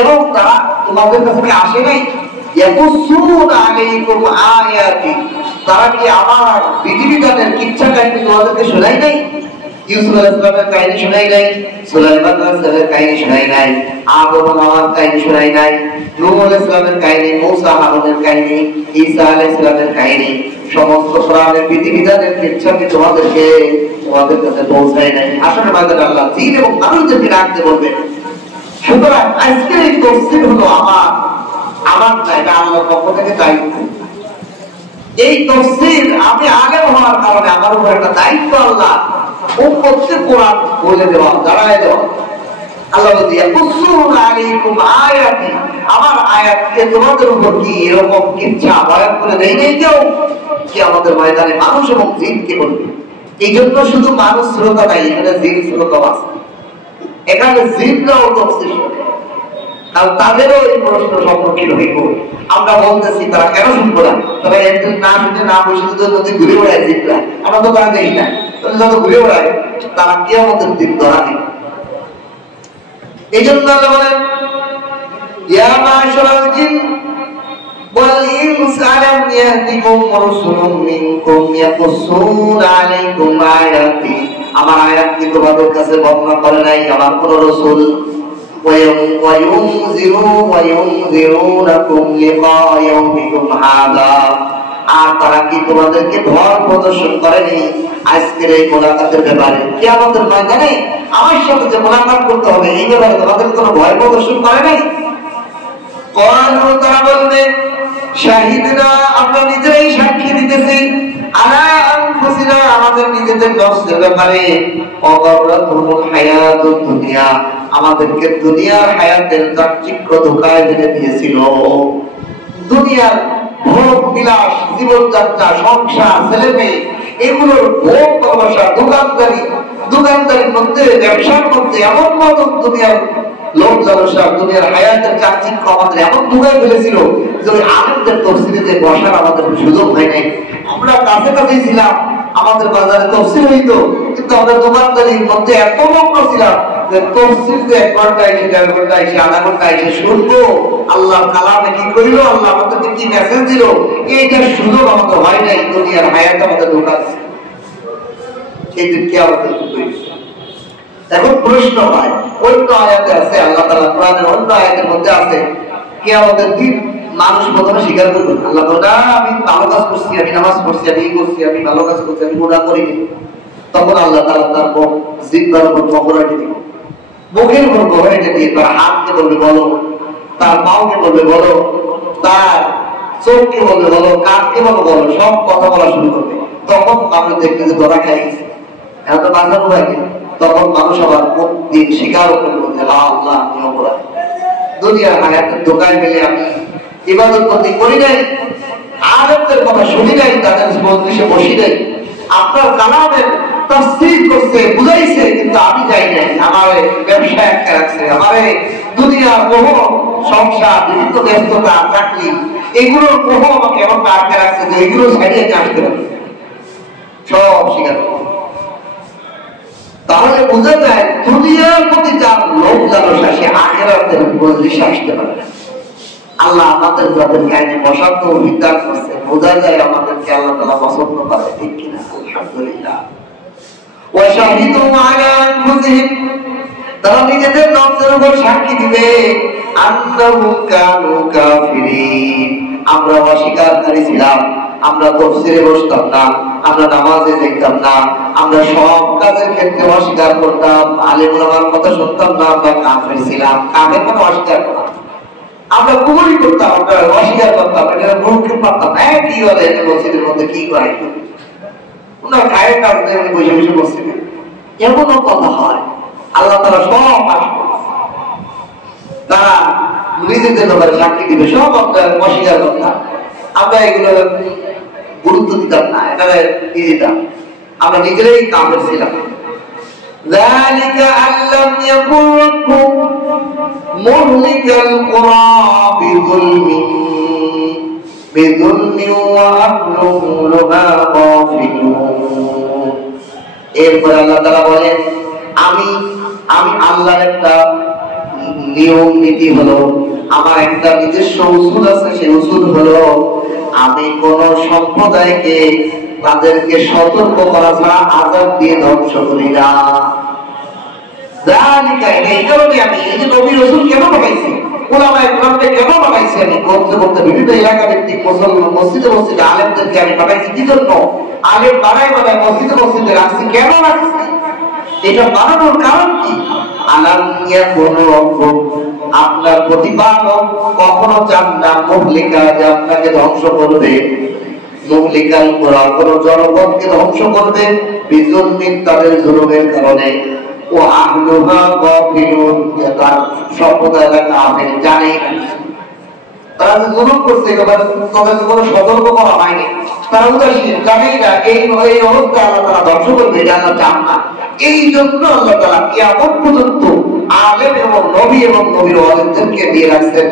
এবং তারা তোমাদের কাছে আসে নাই। ইয়াকুসুনা আলাইকুম আয়াতি, তারা কি আমার বিধিবিধানের কিচ্ছা কাহিনী তোমাদেরকে শোনাই নাই? ইউসুফ আলাইহিস সালামের কাহিনী শোনাই নাই, সুলাইমান আলাইহিস সালামের কাহিনী শোনাই নাই, আদম হাওয়ার কাহিনী শোনাই নাই, নূহ আলাইহিস সালামের কাহিনী, মূসা হারুনের কাহিনী, ঈসা আলাইহিস সালামের কাহিনী, সমস্ত কোরআনের বিধিবিধানের কিচ্ছা কি তোমাদের কাছে পৌঁছাই নাই? আসলে ময়দানে আল্লাহ জিন এবং মানুষদেরকে ডাকতে বলবেন। সুতরাং আজকের এই তাফসীর হলো আমার না, এটা আল্লাহর পক্ষ থেকে দায়িত্ব। এই তাফসীর আমি আলেম হওয়ার কারণে আমার উপর একটা দায়িত্ব আল্লাহ উম্মতকে কোরআন বলে দেওয়া, জানায় দেওয়া। আল্লাহ বলছে ইয়াকুসুনা আলাইকুম আয়াতি, আমার আয়াতকে তোমাদের উপর কি এরকম কিচ্ছা বয়ান করে দেই নাই কেউ? কি আমাদের ময়দানে মানুষ এবং জিনকে বলবে। এই জন্য শুধু মানুষ শ্রোতা নাই, এখানে জিন শ্রোতা আছে। এখানে জিনরাও তাফসীর শুনে, আর তাদেরও এই প্রশ্ন সম্মুখীন হইব। আমরা বলতেছি তারা কেন শুনবো না? তারা একদিন না শুনে না বসে যদি ঘুরে বেড়ায় জিনরা, আমরা তো তারা দেখি না, যত ঘুরে বেড়ায় তারা কিয়ামতের দিন ধরা দিবে। এই জন্য আল্লাহ বলেন ইয়া মাশারাল জিন ওয়াল ইনস আলাম ইয়াতিকুম রাসূলুম মিনকুম ইয়াকুসুনা আলাইকুম আয়াতি, আমার আয়াত কি তোমাদের কাছে বর্ণনা করে নাই আমার কোন রাসূল? وينذرونكم لقاء يومكم هذا, আর তারা কি তোমাদেরকে ভয় প্রদর্শন করেনি আজকের এই মোলাকাতের ব্যাপারে? কিয়ামতের ময়দানে আমার সাথে যে মোলাকাত করতে হবে এই ব্যাপারে তোমাদের কোনো ভয় প্রদর্শন করে নাই? ক্বালু, তারা বলবে শাহিদনা, আমরা নিজেরাই সাক্ষী দিতেছি, আলা আনফুসিনা, আমাদের নিজেদের নফসের ব্যাপারে, অগররাতুহুল হায়াতুদ দুনিয়া, আমাদেরকে দুনিয়ার হায়াতের চাকচিক্য ধোঁকায় ফেলে দিয়েছিল। দুনিয়ার ভোগ বিলাস, জীবনযাত্রা, সংসার, ছেলে মেয়ে, এগুলোর ভোগ ভালোবাসা, দোকানদারির মধ্যে, ব্যবসার মধ্যে এমন মতো দুনিয়ার লোক জলসা, দুনিয়ার হায়াতের চাকচিক্য আমাদের এমন ধোঁকায় ফেলেছিল যে ওই আনন্দের তফসিলে বসার আমাদের সুযোগ হয় নাই। আমরা কাছে কাছেই ছিলাম, আমাদের বাজারে তফসিল হইতো, কিন্তু আমরা দোকানদারির মধ্যে এত মগ্ন ছিলাম যে তফসিল যে 1 ঘন্টা এসে, 1.5 ঘন্টা এসে, আধা ঘন্টা এসে শুনবো আল্লাহর কালামে কি কইলো, আল্লাহ আমাদেরকে কি মেসেজ দিল, এইটার সুযোগ আমাদের হয় নাই। দুনিয়ার হায়াত আমাদের ধোঁকা ছিল। এই দিন কি আমাদের এখন প্রশ্ন হয়, অন্য আয়াতে আছে, আল্লাহ তাআলা কোরআনের অন্য আয়াতের মধ্যে আছে কিয়ামতের দিন মানুষ প্রথমে স্বীকার করবে, আল্লাহ বলে আমি ভালো কাজ করছি, আমি নামাজ পড়ছি, আমি এই করছি, আমি ভালো কাজ করছি, আমি গুনাহ করিনি। তখন আল্লাহ তাআলা তার জিহ্বার উপর মোহরাটি দিবে, মুখের উপর মোহরাটি দিয়ে তার হাতকে বলবে বলো, তার পাওকে বলবে বলো, তার চোখকে বলবে বলো, কানকে বলো বলো, সব কথা বলা শুরু করবে। তখন মানুষ দেখবে যে ধরা খাই গেছে, এত বাঁচানো হয়। তখন মানুষ আবার দিন স্বীকার করে বলতে আল্লাহ আমি অপরাধ, দুনিয়ার হায়াতের দোকায় পেলে আমি ইবাদত বন্দি করি নাই, আলেমদের কথা শুনি নাই, তাদের মজলিসে বসি নাই, আপনার কালামের তাফসীর করছে বুঝাইছে, কিন্তু আমি যাই নাই। আমার ব্যবসা একটা রাখছে, আমার দুনিয়ার মোহ, সংসার, বিভিন্ন ব্যস্ততা, চাকরি, এগুলোর মোহ আমাকে এমন আটকে রাখছে যে এগুলো ছাড়িয়ে আসতে পারি, সব স্বীকার করবো। তাহলে বোঝা যায় দুনিয়ার প্রতি যার লোক লালসা সে আখিরাতের মজলিসে আসতে পারে। আল্লাহ আমাদের যাদের জ্ঞানে বসার তৌফিক দান করছে, বোঝা যায় আমাদেরকে আল্লাহ তাআলা পছন্দ করে, ঠিক কিনা? আলহামদুলিল্লাহ। ওয়া শাহিদু আলা আনফুসিহিম, তারা নিজেদের নফসের উপর সাক্ষী দিবে আন্নাহুম কানু কাফিরিন, আমরা অস্বীকারকারী ছিলাম, আমরা তাফসীরে বসতাম না, আমরা নামাজে দেখতাম না, আমরা সব কাজের ক্ষেত্রে অস্বীকার করতাম, আলেম ওলামার কথা শুনতাম না, আমরা কাফের ছিলাম। কাফের মানে অস্বীকার করা, আমরা কুফরি করতাম, আমরা অস্বীকার করতাম, এটা মুখে পারতাম না। কি বলে এটা মসজিদের মধ্যে কি করে, ওনার খায়ের কাজ নেই, উনি বসে বসে মসজিদে, এমনও কথা হয়। আল্লাহ তাআলা সব পাশ করেছে, তারা নিজেদের ব্যাপারে সাক্ষী দিবে, সব আমরা অস্বীকার করতাম, আমরা এগুলো গুরুত্ব দিতাম না, এটা দিতাম, আমরা নিজেরাই কাফের ছিলাম। ذلك أن لم يكن ربك مهلك القرى بظلم وأهلها غافلون। এরপর আল্লাহ তাআলা বলেন আমি আল্লাহর একটা নিয়ম নীতি হলো, আমার একটা নিজস্ব উসুল আছে, সেই উসুল হলো আমি কোন সম্প্রদায়কে তাদেরকে সতর্ক করা ছাড়া আযাব দিয়ে ধ্বংস করি না। এই কারণে আমি এই যে নবী রাসূল কেন পাঠাইছি, উলামায়ে কেরামকে কেন পাঠাইছি, আমি করতে করতে বিভিন্ন এলাকা ভিত্তিক মসজিদে মসজিদে আলেমদেরকে আমি পাঠাইছি। কি জন্য? আলেম বানাই বানাই মসজিদে মসজিদে রাখছি। কেন রাখছি? এটা বানানোর কারণ কি? আলামিয়া কোন রকম আপনার প্রতিপালক কখনো চান না মুহলিকা, যে আপনাকে ধ্বংস করবে, মুহলিকাল কুরা, কোন জনপদকে ধ্বংস করবে, বিজুলমিন তাদের জুলুমের কারণে, ও আহলুহা গাফিলুন, তার সম্প্রদায় কাফের, জানে তারা যে জুলুম করছে তাদেরকে কোনো সতর্ক করা হয়নি, তারা উদাসীন, জানেই না এই অবস্থা আল্লাহ তাআলা ধ্বংস করবে, এটা আল্লাহ চান না। এই জন্য আল্লাহ তাআলা কিয়ামত পর্যন্ত আলেম এবং নবী এবং নবীর ওয়ালিদেরকে দিয়ে রাখছেন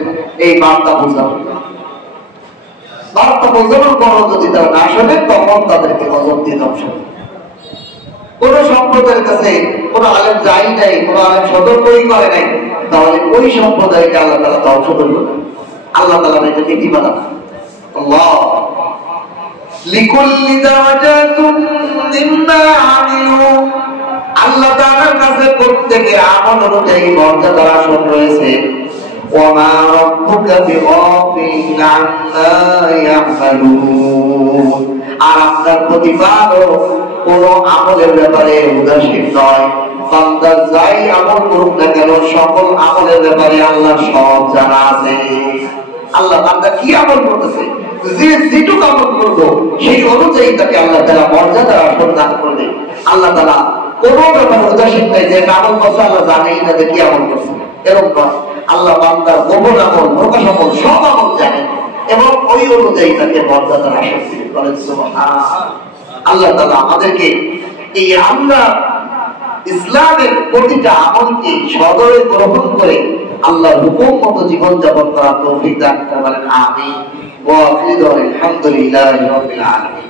এই বার্তা বোঝানো। বার্তা বোঝানোর পর যদি তারা না শোনে, তখন তাদেরকে গজব দিয়ে ধ্বংস করবে। কোন সম্প্রদায়ের কাছে কোন আলেম যাই নাই, কোন আলেম সতর্কই করে নাই, তাহলে ওই সম্প্রদায়কে আল্লাহ তাআলা ধ্বংস করবে না। আল্লাহ তাআলা এটা নীতিমালা। আল্লাহ লিকুল্লি দারাজাতুম মিম্মা আমিলু, আল্লাহ তাআলার কাছে প্রত্যেকের আমল অনুযায়ী মর্যাদার আসন রয়েছে। ওয়ামা রাব্বুকা বিগাফিলিন আম্মা ইয়ামালুন, আর আপনার প্রতিপালক কোন আমলের ব্যাপারে উদাসীন নয়। বান্দা যাই আমল করুক না কেন, সকল আমলের ব্যাপারে আল্লাহ সব জানা আছে। আল্লাহ বান্দা কি আমল করতেছে, যে যেটুকু আমল করবো সেই অনুযায়ী তাকে আল্লাহ তাআলা মর্যাদার আসন দান করবে। আল্লাহ তাআলা কোন ব্যাপারে উদাসীন নাই যে আমল করছে আল্লাহ জানেই না যে কি আমল করছে, এরকম নয়। আল্লাহ বান্দার গোপন আমল, প্রকাশ আমল, সব আমল জানেন এবং ওই অনুযায়ী তাকে মর্যাদার আসন দিবেন। সুবহানাল্লাহ। আল্লাহ তাআলা আমাদেরকে এই আমরা ইসলামের প্রতিটা আমলকে সদরে গ্রহণ করে আল্লাহর হুকুম মতো জীবন যাপন করার তৌফিক দান করেন। আমিন। ওয়া আখিরু আলহামদুলিল্লাহি রাব্বিল আলামিন।